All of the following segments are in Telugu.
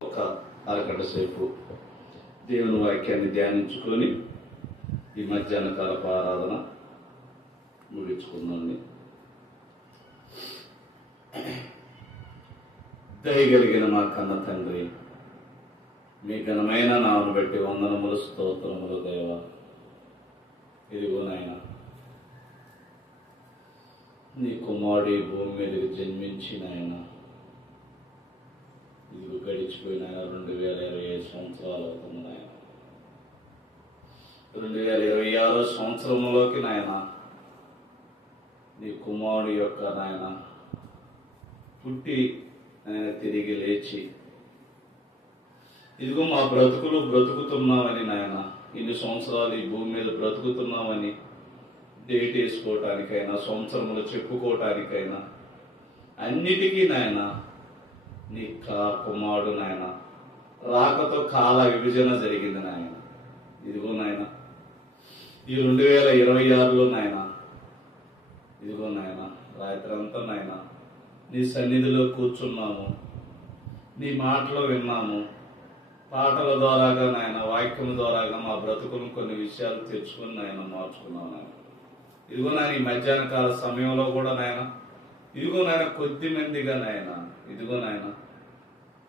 ఒక అరగంట సేపు దేవుని వాక్యాన్ని ధ్యానించుకొని ఈ మధ్యాహ్న కాలపు ఆరాధన ముగించుకుందాం. దయగలిగిన మా కన్న తండ్రి, మీ ఘనమైన నామను బట్టి వందనములు, స్తోత్రములు దేవ. ఇదిగో నాయన, నీ కుమారుడు ఈ భూమి మీదకి జన్మించిన ఆయన ఇదిగో గడిచిపోయిన 2025 సంవత్సరాలు అవుతుంది నాయన. 2026 సంవత్సరంలోకి నాయన నీ కుమారుడు యొక్క నాయన పుట్టి ఆయన తిరిగి లేచి ఇదిగో మా బ్రతుకుతున్నామని నాయన, ఇన్ని సంవత్సరాలు ఈ భూమి మీద బ్రతుకుతున్నామని డేట్ వేసుకోవటానికైనా, సంవత్సరములు చెప్పుకోవటానికైనా అన్నిటికీ నాయన నీ కుమారుడు నాయన రాకతో కాల విభజన జరిగింది నాయన. ఇదిగో నాయన, ఈ 2026లో నాయన ఇదిగో నాయన రాత్రి అంతా నాయన నీ సన్నిధిలో కూర్చున్నాము, నీ మాటలు విన్నాము, పాటల ద్వారాగా నాయన, వాక్యం ద్వారాగా మా బ్రతుకులను కొన్ని విషయాలు తెచ్చుకుని నాయన మార్చుకున్నాం నాయన. ఇదిగో నాయన ఈ మధ్యాహ్న కాల సమయంలో కూడా నాయన ఇదిగో నాయన కొద్ది మందిగా నాయన ఇదిగో నాయన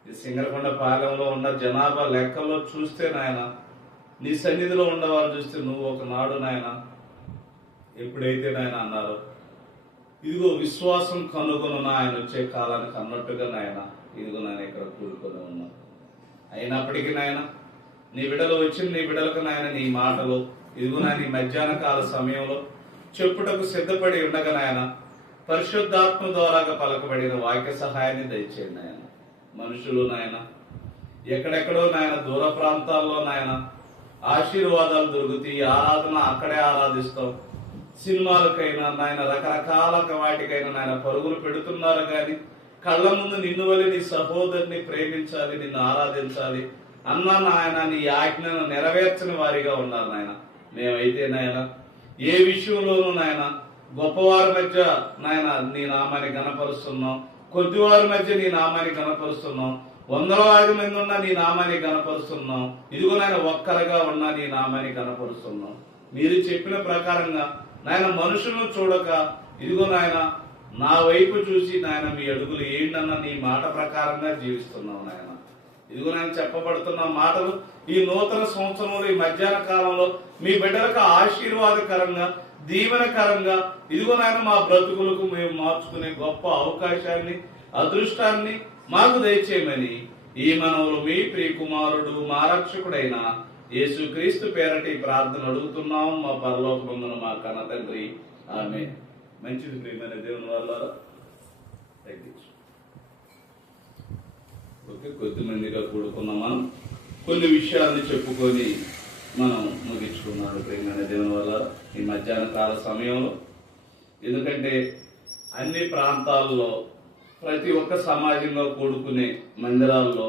ఈ సింగరకొండ పాలెంలో ఉన్న జనాభా లెక్కల్లో చూస్తే నాయన, నీ సన్నిధిలో ఉండవారు చూస్తే నువ్వు ఒకనాడు నాయన ఎప్పుడైతే నాయన అన్నారో ఇదిగో విశ్వాసం కనుగొన ఆయన వచ్చే కాలానికి అన్నట్టుగా నాయన ఇదిగో నాయన ఇక్కడ కూడుకొని ఉన్నా. అయినప్పటికీ నాయన నీ బిడ్డలు వచ్చిన నీ బిడ్డలకు నాయన నీ మాటలు ఇదిగో నాయన ఈ మధ్యాహ్న కాల సమయంలో చెప్పుటకు సిద్ధపడి ఉండగా నాయన పరిశుద్ధాత్మ ద్వారాగా పలకబడిన వాక్య సహాయాన్ని దయచేయండి నాయన. మనుషులు నాయన ఎక్కడెక్కడో నాయన దూర ప్రాంతాల్లో నాయన ఆశీర్వాదాలు దొరుకుతాయి, ఆరాధన అక్కడే ఆరాధిస్తాం, సినిమాలకైనా నాయన రకరకాల వాటికైనా నాయన పరుగులు పెడుతున్నారు కానీ కళ్ళ ముందు నిన్ను వల్ల నీ సహోదరుని ప్రేమించాలి, నిన్ను ఆరాధించాలి అన్న నాయన నీ ఆజ్ఞను నెరవేర్చని వారిగా ఉన్నారు నాయన. మేమైతే నాయన ఏ విషయంలోనూ నాయన గొప్పవారి మధ్య నాయన నీ నామాన్ని గణపరుస్తున్నాం, కొద్దివారి మధ్య నీ నామాన్ని గణపరుస్తున్నాం, 100 మంది ఉన్నా నీ నామాన్ని గణపరుస్తున్నాం, ఇదిగో నాయన ఒక్కరుగా ఉన్నా నీ నామాన్ని గణపరుస్తున్నాం. మీరు చెప్పిన ప్రకారంగా నాయన మనుషులను చూడక ఇదిగో నాయన నా వైపు చూసి నాయన మీ అడుగులు ఏంటన్న నీ మాట ప్రకారంగా జీవిస్తున్నావు నాయన. ఇదిగో నాయన చెప్పబడుతున్న మాటలు ఈ నూతన సంవత్సరంలో ఈ మధ్యాహ్న కాలంలో మీ బిడ్డలకు ఆశీర్వాదకరంగా దీవెనకరంగా ఇదిగో నాయన మా బ్రతుకులకు మేము మార్చుకునే గొప్ప అవకాశాన్ని అదృష్టాన్ని మాకు దయచేయమని ఈ మనవులు మీ ప్రియ కుమారుడు మా రక్షకుడైన యేసుక్రీస్తు పేరటి ప్రార్థన అడుగుతున్నాం మా పరలోకమందున మా కన్న తండ్రి, ఆమేన్. మంచిది ప్రియమైన దేవుని వాళ్ళారా, కొద్ది మందిగా కూడుకున్న మనం కొన్ని విషయాన్ని చెప్పుకొని మనం ముగించుకున్నాడు ప్రియమైన దేవుని వల్ల ఈ మధ్యాహ్న కాల సమయంలో. ఎందుకంటే అన్ని ప్రాంతాల్లో ప్రతి ఒక్క సమాజంలో కూడుకునే మందిరాల్లో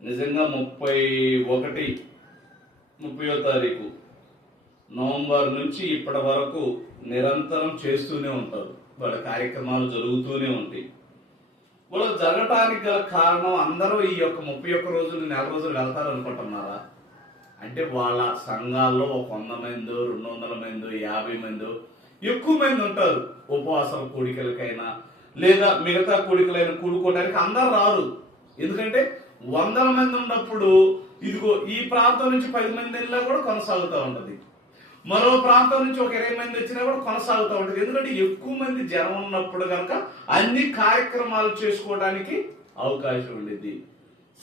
నిజంగా 30వ తారీఖు నవంబర్ నుంచి ఇప్పటి వరకు నిరంతరం చేస్తూనే ఉంటారు, వాళ్ళ కార్యక్రమాలు జరుగుతూనే ఉంటాయి. వాళ్ళు జరగటానికి గల కారణం అందరూ ఈ యొక్క 31 రోజులు, నెల రోజులు వెళ్తారు అనుకుంటున్నారా? అంటే వాళ్ళ సంఘాల్లో 100 మందో 200 మందో 50 మందో ఎక్కువ మంది ఉంటారు. ఉపవాసాల కూడికలకైనా లేదా మిగతా కూడికలైనా కూడుకోవడానికి అందరు రారు. ఎందుకంటే 100 మంది ఉన్నప్పుడు ఇదిగో ఈ ప్రాంతం నుంచి 10 మంది వెళ్ళినా కూడా కొనసాగుతూ ఉంటది, మరో ప్రాంతం నుంచి ఒక 20 మంది వచ్చినా కూడా కొనసాగుతూ ఉంటది. ఎందుకంటే ఎక్కువ మంది జనం ఉన్నప్పుడు కనుక అన్ని కార్యక్రమాలు చేసుకోవడానికి అవకాశం ఉండేది.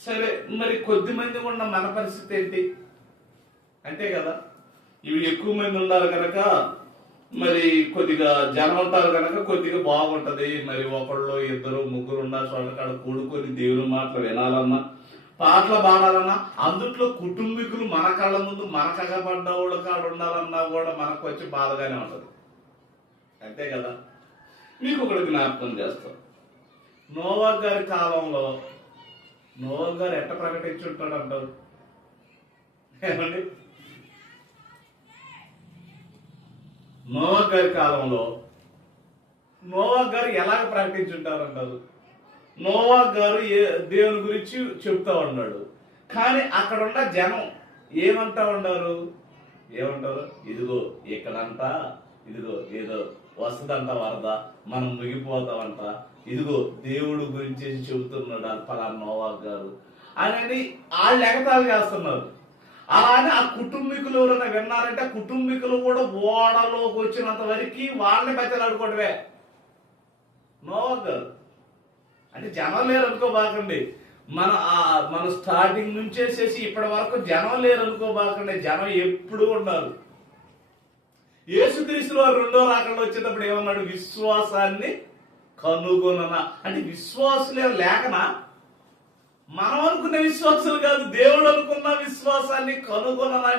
సరే, మరి కొద్ది మంది ఉన్న మన పరిస్థితి ఏంటి? అంతే కదా, ఇవి ఎక్కువ మంది ఉన్నారు కనుక మరి కొద్దిగా జనం ఉంటారు కనుక కొద్దిగా బాగుంటది. మరి ఒకళ్ళు 2 3 ఉన్న చోట కాడ కూడుకొని దేవుని మాటలు వినాలన్నా, పాటలు పాడాలన్నా, అందుట్లో కుటుంబీకులు మన కళ్ళ ముందు మనకగబడ్డ వాళ్ళ కాడ ఉండాలన్నా కూడా మనకు వచ్చి బాధగానే ఉంటది. అంతే కదా. మీకు ఒకటి జ్ఞాపకం చేస్తాం, నోవా గారి కాలంలో నోవా గారు ఎట్ట ప్రకటించుంటాడు అంటారు? ఏమండి, నోవా గారి కాలంలో నోవా గారు ఎలాగ ప్రకటించుంటారు అంటారు? నోవా గారు దేవుని గురించి చెప్తా ఉన్నాడు. కానీ అక్కడ ఉన్న జనం ఏమంటా ఉన్నారు? ఏమంటారు? ఇదిగో ఇక్కడంట, ఇదిగో ఏదో వస్తుందంట వరద, మనం ముగిపోతామంట, ఇదిగో దేవుడు గురించి చెబుతున్నాడు అది పలానా నోవా గారు అని వాళ్ళు ఎగతాళి చేస్తున్నారు. అలానే ఆ కుటుంబీకులు ఎవరైనా విన్నారంటే కుటుంబీకులు కూడా ఓడలోకి వచ్చినంత వరకు వాళ్ళని బతిలాడుకోవడమే. నోవా గారు అంటే జనం లేరు అనుకోబాకండి. మన స్టార్టింగ్ నుంచేసేసి ఇప్పటి వరకు జనం లేరు అనుకోబాకండి. జనం ఎప్పుడు ఉన్నారు. యేసుక్రీస్తు వారు రెండో రాకడ వచ్చేటప్పుడు ఏమన్నాడు? విశ్వాసాన్ని కనుగొననా అంటే విశ్వాసులే లేకనా? మనం అనుకున్న విశ్వాసులు కాదు, దేవుడు అనుకున్న విశ్వాసాన్ని కనుగొననా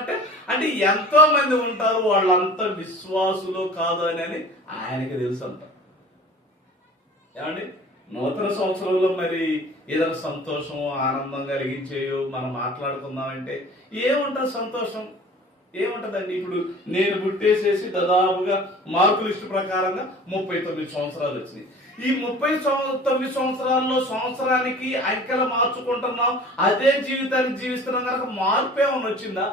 అంటే ఎంతో మంది ఉంటారు, వాళ్ళంతా విశ్వాసులు కాదు అని ఆయనకి తెలుసు అంట. ఏమండి, నూతన సంవత్సరంలో మరి ఏదైనా సంతోషం ఆనందం కలిగించేయో మనం మాట్లాడుకుందామంటే ఏముంటుంది? సంతోషం ఏముంటదండి? ఇప్పుడు నేను పుట్టేసేసి దాదాపుగా మార్కు లిస్టు ప్రకారంగా 39 సంవత్సరాలు వచ్చినాయి. ఈ 39 సంవత్సరాల్లో సంవత్సరానికి అంకెలు మార్చుకుంటున్నాం, అదే జీవితాన్ని జీవిస్తున్నాం కనుక మార్పు ఏమైనా వచ్చిందా?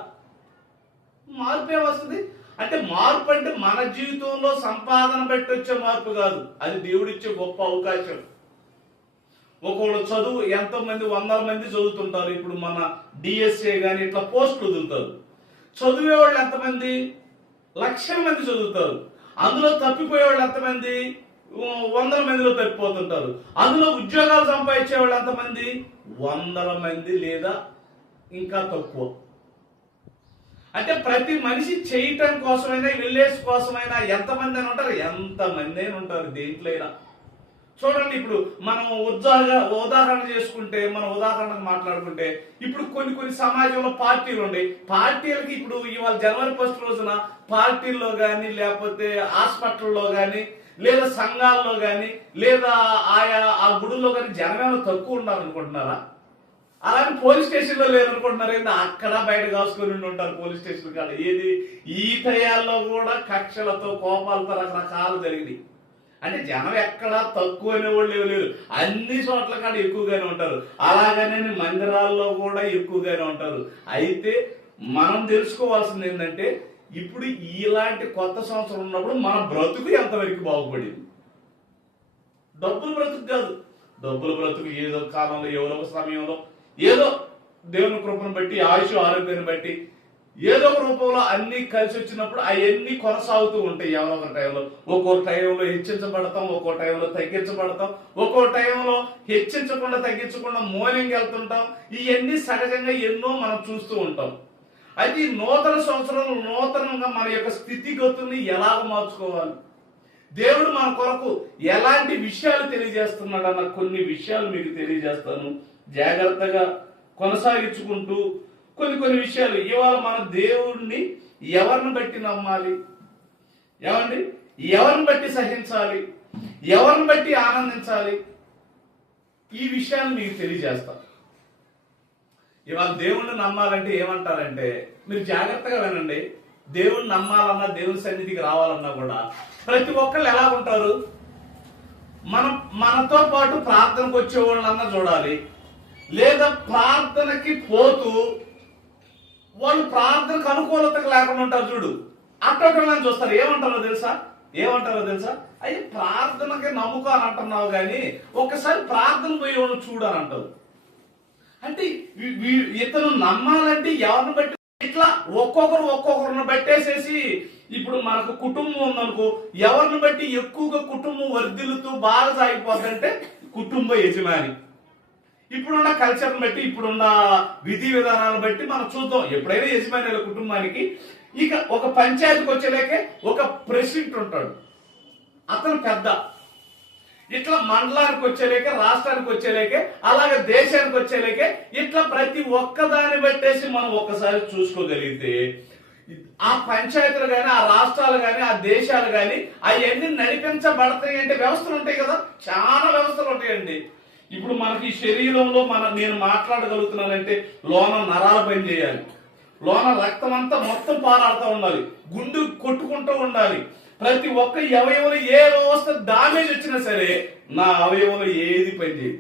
మార్పు ఏమొస్తుంది అంటే మార్పు అంటే మన జీవితంలో సంపాదన పెట్టి వచ్చే మార్పు కాదు, అది దేవుడిచ్చే గొప్ప అవకాశం. ఒకళ్ళు చదువు ఎంతో మంది వందల మంది చదువుతుంటారు. ఇప్పుడు మన డిఎస్ఏ కానీ ఇట్లా పోస్టులు వదులుతారు. చదివే వాళ్ళు ఎంతమంది? లక్షల మంది చదువుతారు. అందులో తప్పిపోయే వాళ్ళు ఎంతమంది? వందల మందిలో తప్పిపోతుంటారు. అందులో ఉద్యోగాలు సంపాదించే వాళ్ళు ఎంతమంది? వందల మంది లేదా ఇంకా తక్కువ. అంటే ప్రతి మనిషి చేయటం కోసమైనా విలేజ్ కోసమైనా ఎంతమంది అని ఉంటారు? ఎంతమంది అయినా ఉంటారు దేంట్లో అయినా. చూడండి, ఇప్పుడు మనం ఉదాహరణ చేసుకుంటే, మనం ఉదాహరణకు మాట్లాడుకుంటే, ఇప్పుడు కొన్ని సమాజంలో పార్టీలు ఉన్నాయి. పార్టీలకి ఇప్పుడు ఇవాళ జనవరి 1 రోజున పార్టీల్లో కానీ లేకపోతే హాస్పిటల్లో కానీ లేదా సంఘాల్లో కానీ లేదా ఆ గుడుల్లో కానీ జనం తక్కువ ఉండాలనుకుంటున్నారా? అలాగే పోలీస్ స్టేషన్లో లేరనుకుంటున్నారు. ఏంటో అక్కడ బయట కాసుకొని ఉంటారు పోలీస్ స్టేషన్ కాడ. ఏది ఈ తయాల్లో కూడా కక్షలతో కోపాలతో రకరకాలు జరిగినాయి. అంటే జనం ఎక్కడా తక్కువ అనేవాళ్ళు లేరు, అన్ని చోట్ల కాడ ఎక్కువగానే ఉంటారు. అలాగనే మందిరాల్లో కూడా ఎక్కువగానే ఉంటారు. అయితే మనం తెలుసుకోవాల్సింది ఏంటంటే ఇప్పుడు ఇలాంటి కొత్త సంవత్సరం ఉన్నప్పుడు మన బ్రతుకు ఎంతవరకు బాగుపడింది. డబ్బులు బ్రతుకు కాదు, డబ్బులు బ్రతుకు ఏదో కాలంలో ఎవరో ఒక సమయంలో ఏదో దేవుని కృపను బట్టి ఆయుష్ ఆరోగ్యాన్ని బట్టి ఏదో ఒక రూపంలో అన్ని కలిసి వచ్చినప్పుడు అవన్నీ కొనసాగుతూ ఉంటాయి. ఎవరో ఒక టైంలో ఒక్కో టైంలో హెచ్చించబడతాం, ఒక్కో టైంలో తగ్గించబడతాం, ఒక్కో టైంలో హెచ్చించకుండా తగ్గించకుండా మౌనంగా వెళ్తుంటాం. ఇవన్నీ సహజంగా ఎన్నో మనం చూస్తూ ఉంటాం. అయితే నూతన సంవత్సరంలో నూతనంగా మన యొక్క స్థితిగతుల్ని ఎలాగ మార్చుకోవాలి, దేవుడు మన కొరకు ఎలాంటి విషయాలు తెలియజేస్తున్నాడు అన్న కొన్ని విషయాలు మీకు తెలియజేస్తాను. జాగ్రత్తగా కొనసాగించుకుంటూ కొన్ని విషయాలు ఇవాళ మన దేవుణ్ణి ఎవరిని బట్టి నమ్మాలి, ఏమండి, ఎవరిని బట్టి సహించాలి, ఎవరిని బట్టి ఆనందించాలి, ఈ విషయాన్ని మీకు తెలియజేస్తాం. ఇవాళ దేవుణ్ణి నమ్మాలంటే ఏమంటారంటే, మీరు జాగ్రత్తగా వినండి. దేవుణ్ణి నమ్మాలన్నా దేవుని సన్నిధికి రావాలన్నా కూడా ప్రతి ఒక్కళ్ళు ఎలా ఉంటారు? మనతో పాటు ప్రార్థనకు వచ్చే వాళ్ళన్నా చూడాలి, లేదా ప్రార్థనకి పోతూ వాళ్ళు ప్రార్థనకు అనుకూలతకు లేకుండా ఉంటారు. చూడు, అట్టని చూస్తారు. ఏమంటారో తెలుసా? అయ్యి ప్రార్థనకి నమ్ముకోని అంటున్నావు కానీ ఒక్కసారి ప్రార్థన పోయి వాళ్ళు చూడని అంటారు. అంటే ఇతను నమ్మాలంటే ఎవరిని బట్టి ఇట్లా ఒక్కొక్కరిని బట్టేసేసి, ఇప్పుడు మనకు కుటుంబం ఉందనుకో, ఎవరిని బట్టి ఎక్కువగా కుటుంబం వర్ధిల్లుతూ బాగా సాగిపోతుందంటే కుటుంబ యజమాని. ఇప్పుడున్న కల్చర్ని బట్టి, ఇప్పుడున్న విధి విధానాలను బట్టి మనం చూద్దాం. ఎప్పుడైనా యజమాని కుటుంబానికి ఇక ఒక పంచాయతీకి వచ్చేలేకే ఒక ప్రెసిడెంట్ ఉంటాడు, అతను పెద్ద. ఇట్లా మండలానికి వచ్చేలేక, రాష్ట్రానికి వచ్చేలేకే, అలాగే దేశానికి వచ్చేలేకే, ఇట్లా ప్రతి ఒక్కదాన్ని బట్టేసి మనం ఒక్కసారి చూసుకోగలిగితే ఆ పంచాయతీలు కానీ, ఆ రాష్ట్రాలు కానీ, ఆ దేశాలు కానీ అవన్నీ నడిపించబడతాయి. అంటే వ్యవస్థలు ఉంటాయి కదా, చాలా వ్యవస్థలు ఉంటాయండి. ఇప్పుడు మనకి ఈ శరీరంలో నేను మాట్లాడగలుగుతున్నానంటే లోన నరాలు పని చేయాలి, లోన రక్తం అంతా మొత్తం పారాడుతూ ఉండాలి, గుండు కొట్టుకుంటూ ఉండాలి. ప్రతి ఒక్క అవయవంలో ఏ వ్యవస్థ డామేజ్ వచ్చినా సరే నా అవయవంలో ఏది పని చేయదు.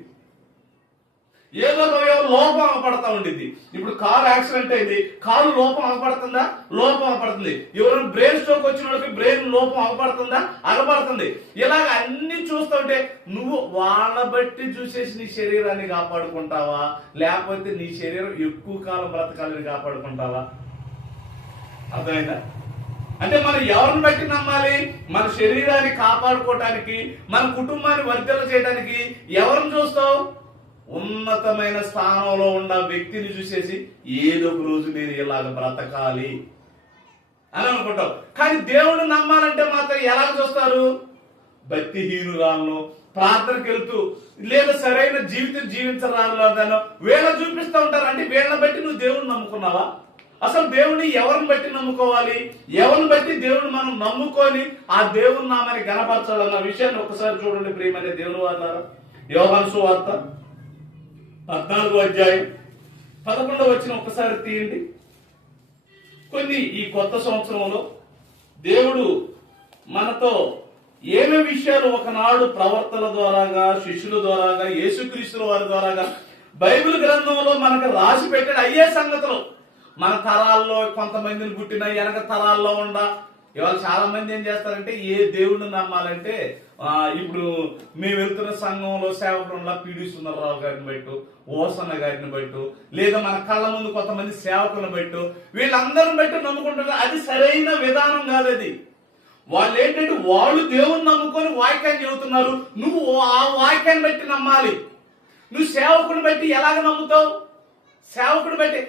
ఏదో ఒక లోపం అగపడతా ఉండిద్ది. ఇప్పుడు కారు యాక్సిడెంట్ అయింది, కారు లోపం అగపడుతుందా? లోపం అగపడుతుంది. ఎవరైనా బ్రెయిన్ స్ట్రోక్ వచ్చిన వాళ్ళకి బ్రెయిన్ లోపం అగపడుతుందా? అగపడుతుంది. ఇలాగ అన్ని చూస్తూ ఉంటే నువ్వు వాళ్ళ బట్టి చూసేసి నీ శరీరాన్ని కాపాడుకుంటావా, లేకపోతే నీ శరీరం ఎక్కువ కాలం బ్రతకాలని కాపాడుకుంటావా? అర్థమైందా? అంటే మనం ఎవరిని బట్టి నమ్మాలి? మన శరీరాన్ని కాపాడుకోవటానికి, మన కుటుంబాన్ని వర్ధల చేయడానికి ఎవరిని చూస్తావు? ఉన్నతమైన స్థానంలో ఉన్న వ్యక్తిని చూసేసి ఏదో ఒక రోజు నేను ఇలాగ బ్రతకాలి అని అనుకుంటావు. కానీ దేవుడు నమ్మాలంటే మాత్రం ఎలా చూస్తారు? భక్తిహీనురాలను, ప్రార్థనకి వెళ్తూ లేదా సరైన జీవితం జీవించరాను వీళ్ళ చూపిస్తూ ఉంటారు. అంటే వీళ్ళని బట్టి నువ్వు దేవుడిని నమ్ముకున్నావా? అసలు దేవుడిని ఎవరిని బట్టి నమ్ముకోవాలి? ఎవరిని బట్టి దేవుడిని మనం నమ్ముకొని ఆ దేవుని నామాన్ని గణపరచాలన్న విషయాన్ని ఒకసారి చూడండి ప్రియమైన దేవుని వారులారా. యోహాను సువార్త 14వ అధ్యాయం 11వ వచనం ఒకసారి తీయండి. కొన్ని ఈ కొత్త సంవత్సరంలో దేవుడు మనతో ఏమేమి విషయాలు ఒకనాడు ప్రవర్తన ద్వారాగా, శిష్యుల ద్వారాగా, యేసుక్రీస్తుల వారి ద్వారాగా బైబిల్ గ్రంథంలో మనకు రాసి పెట్టాడు. అయ్యే సంగతులు మన తరాల్లో కొంతమందిని పుట్టిన వెనక తరాల్లో ఉండ ఇవాళ చాలా మంది ఏం చేస్తారంటే ఏ దేవుడిని నమ్మాలంటే ఇప్పుడు మేము వెళ్తున్న సంఘంలో సేవకులు పిడి సుందరరావు గారిని బట్టు, ఓసన్న గారిని బట్టు, లేదా మన కళ్ళ ముందు కొంతమంది సేవకులను బట్టు వీళ్ళందరిని బట్టి నమ్ముకుంటారు. అది సరైన విధానం కాదు. అది వాళ్ళు ఏంటంటే వాళ్ళు దేవుని నమ్ముకొని వాక్యాన్ని చెబుతున్నారు, నువ్వు ఆ వాక్యాన్ని బట్టి నమ్మాలి. నువ్వు సేవకుని బట్టి ఎలాగ నమ్ముతావు? సేవకుడు బట్టి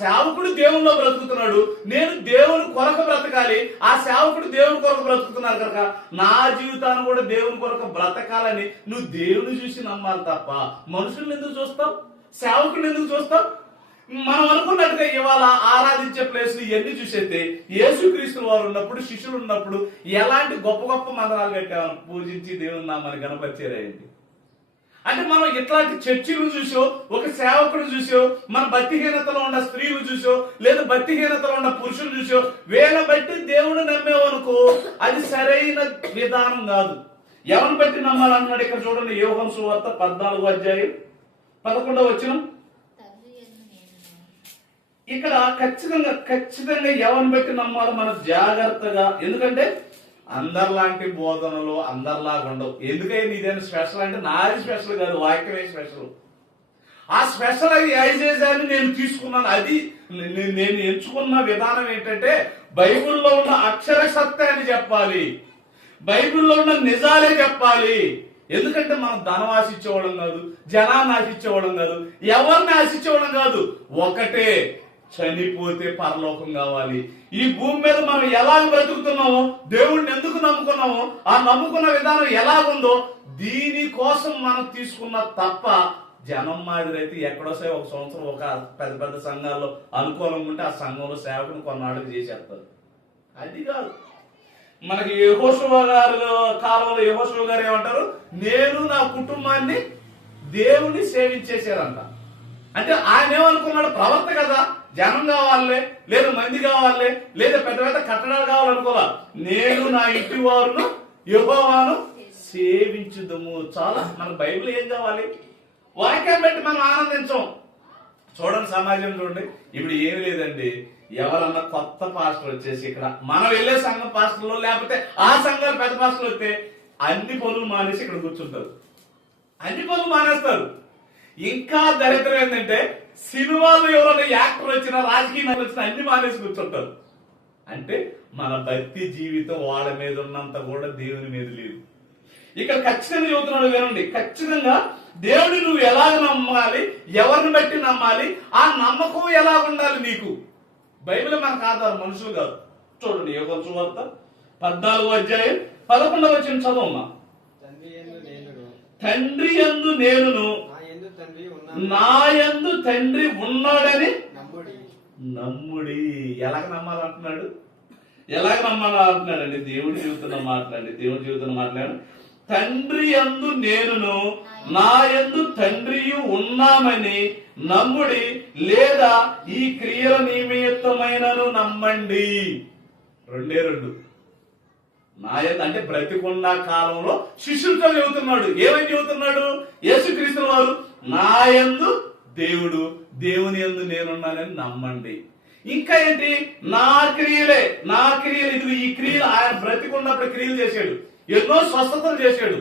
సేవకుడు దేవునిలో బ్రతుకుతున్నాడు, నేను దేవుని కొరకు బ్రతకాలి. ఆ సేవకుడు దేవుని కొరకు బ్రతుకుతున్నారు కనుక నా జీవితాన్ని కూడా దేవుని కొరకు బ్రతకాలని నువ్వు దేవుని చూసి నమ్మాలి తప్ప మనుషుల్ని ఎందుకు చూస్తావు? సేవకుడిని ఎందుకు చూస్తావు? మనం అనుకున్నట్టుగా ఇవాళ ఆరాధించే ప్లేస్లు ఇవన్నీ చూసేస్తే యేసుక్రీస్తు వారు ఉన్నప్పుడు, శిష్యులు ఉన్నప్పుడు ఎలాంటి గొప్ప గొప్ప మందిరాలు కట్టామని పూజించి దేవుని నామాన్ని గణపరిచేరేంటి? అంటే మనం ఇట్లాంటి చర్చిలు చూసో, ఒక సేవకుడు చూసో, మన భక్తిహీనతలో ఉన్న స్త్రీలు చూసో, లేదా భక్తిహీనతలో ఉన్న పురుషులు చూసో వీళ్ళ బట్టి దేవుడు నమ్మేవనుకో అది సరైన విధానం కాదు. ఎవరిని బట్టి నమ్మాలన్నాడు ఇక్కడ చూడండి. యోహాను సువార్త 14వ అధ్యాయం 11వ వచనం. ఇక్కడ ఖచ్చితంగా ఎవరిని బట్టి నమ్మాలో మనం జాగ్రత్తగా, ఎందుకంటే అందరిలాంటి బోధనలు అందరిలాగా ఉండవు. ఎందుకైనా ఇదేనా స్పెషల్ అంటే నాది స్పెషల్ కాదు, వాక్యమే స్పెషల్. ఆ స్పెషల్ ఐజేజాన్ని నేను తీసుకున్నాను. అది నేను ఎంచుకున్న విధానం ఏంటంటే బైబిల్లో ఉన్న అక్షర సత్యాన్ని చెప్పాలి, బైబిల్లో ఉన్న నిజాలే చెప్పాలి. ఎందుకంటే మనం ధనం ఆశించేవాళ్ళం కాదు, జనాన్ని ఆశించేవాళ్ళం కాదు, ఎవరిని ఆశించేవాళ్ళం కాదు. ఒకటే, చనిపోతే పరలోకం కావాలి. ఈ భూమి మీద మనం ఎలా బ్రతుకుతున్నామో, దేవుడిని ఎందుకు నమ్ముకున్నామో, ఆ నమ్ముకున్న విధానం ఎలాగుందో దీనికోసం మనం తీసుకున్న తప్ప జనం మాదిరి అయితే ఎక్కడోసే ఒక సంవత్సరం ఒక పెద్ద పెద్ద సంఘాల్లో అనుకూలంగా ఉంటే ఆ సంఘంలో సేవకుని కొన్నాళ్ళకి చేసేస్తారు. అది కాదు. మనకి యెహోషువ గారు కాలంలో యెహోషువ గారు ఏమంటారు? నేను నా కుటుంబాన్ని దేవుని సేవించేశారంట. అంటే ఆయన ఏమనుకున్నాడు? ప్రవర్త కదా, జనం కావాలి, లేదా మంది కావాలి, లేదా పెద్ద పెద్ద కట్టడాలు కావాలనుకోవాలా. నేను నా ఇంటి వారును యెహోవాను సేవించుదము. చాలా. మన బైబిల్ ఏం కావాలి? వాక్యాన్ని బట్టి మనం ఆనందించం. చూడండి సమాజం చూడండి. ఇప్పుడు ఏమి లేదండి, ఎవరన్నా కొత్త పాస్టర్ వచ్చేసి ఇక్కడ మనం వెళ్ళే సంఘం పాస్టర్లు లేకపోతే ఆ సంఘాలు పెద్ద పాస్టర్లు వస్తే అన్ని పనులు మానేసి ఇక్కడ కూర్చుంటారు. అన్ని పనులు మానేస్తారు. ఇంకా దరిద్రం ఏంటంటే సినిమాలు ఎవరైనా యాక్టర్ వచ్చినా, రాజకీయ నాయకులు వచ్చినా అన్ని మానేసి కూర్చుంటారు. అంటే మన భక్తి జీవితం వాళ్ళ మీద ఉన్నంత కూడా దేవుని మీద లేదు. ఇక్కడ ఖచ్చితంగా చెబుతున్నాడు వినండి. ఖచ్చితంగా దేవుడిని నువ్వు ఎలాగ నమ్మాలి, ఎవరిని బట్టి నమ్మాలి, ఆ నమ్మకం ఎలా ఉండాలి నీకు. బైబిల్ మనకు ఆధారం, మనుషులు కాదు. చూడండి యోహాను సువార్త 14వ అధ్యాయం 11వ వచనం చదవమ్మా. తండ్రి యందు నేనును నా యందు తండ్రి ఉన్నాడని నమ్ముడి. ఎలాగ నమ్మాలంటున్నాడు? ఎలాగ నమ్మాలంటున్నాడండి? దేవుడి జీవితంలో మాట్లాడండి, దేవుడి జీవితంలో మాట్లాడు. తండ్రి యందు నేనును నా యందు తండ్రియు ఉన్నామని నమ్ముడి, లేదా ఈ క్రియల నిమిత్తమైనను నమ్మండి. రెండే రెండు. నా యందు అంటే బ్రతికున్న కాలంలో శిష్యులతో చెబుతున్నాడు. ఏమని చెబుతున్నాడు? యేసుక్రీస్తు వారు నా యందు దేవుడు, దేవుని యందు నేనున్నానని నమ్మండి. ఇంకా ఏంటి? నా క్రియలు, ఇది ఈ క్రియలు ఆయన బ్రతికున్నప్పుడు క్రియలు చేశాడు, ఎన్నో స్వస్థతలు చేశాడు,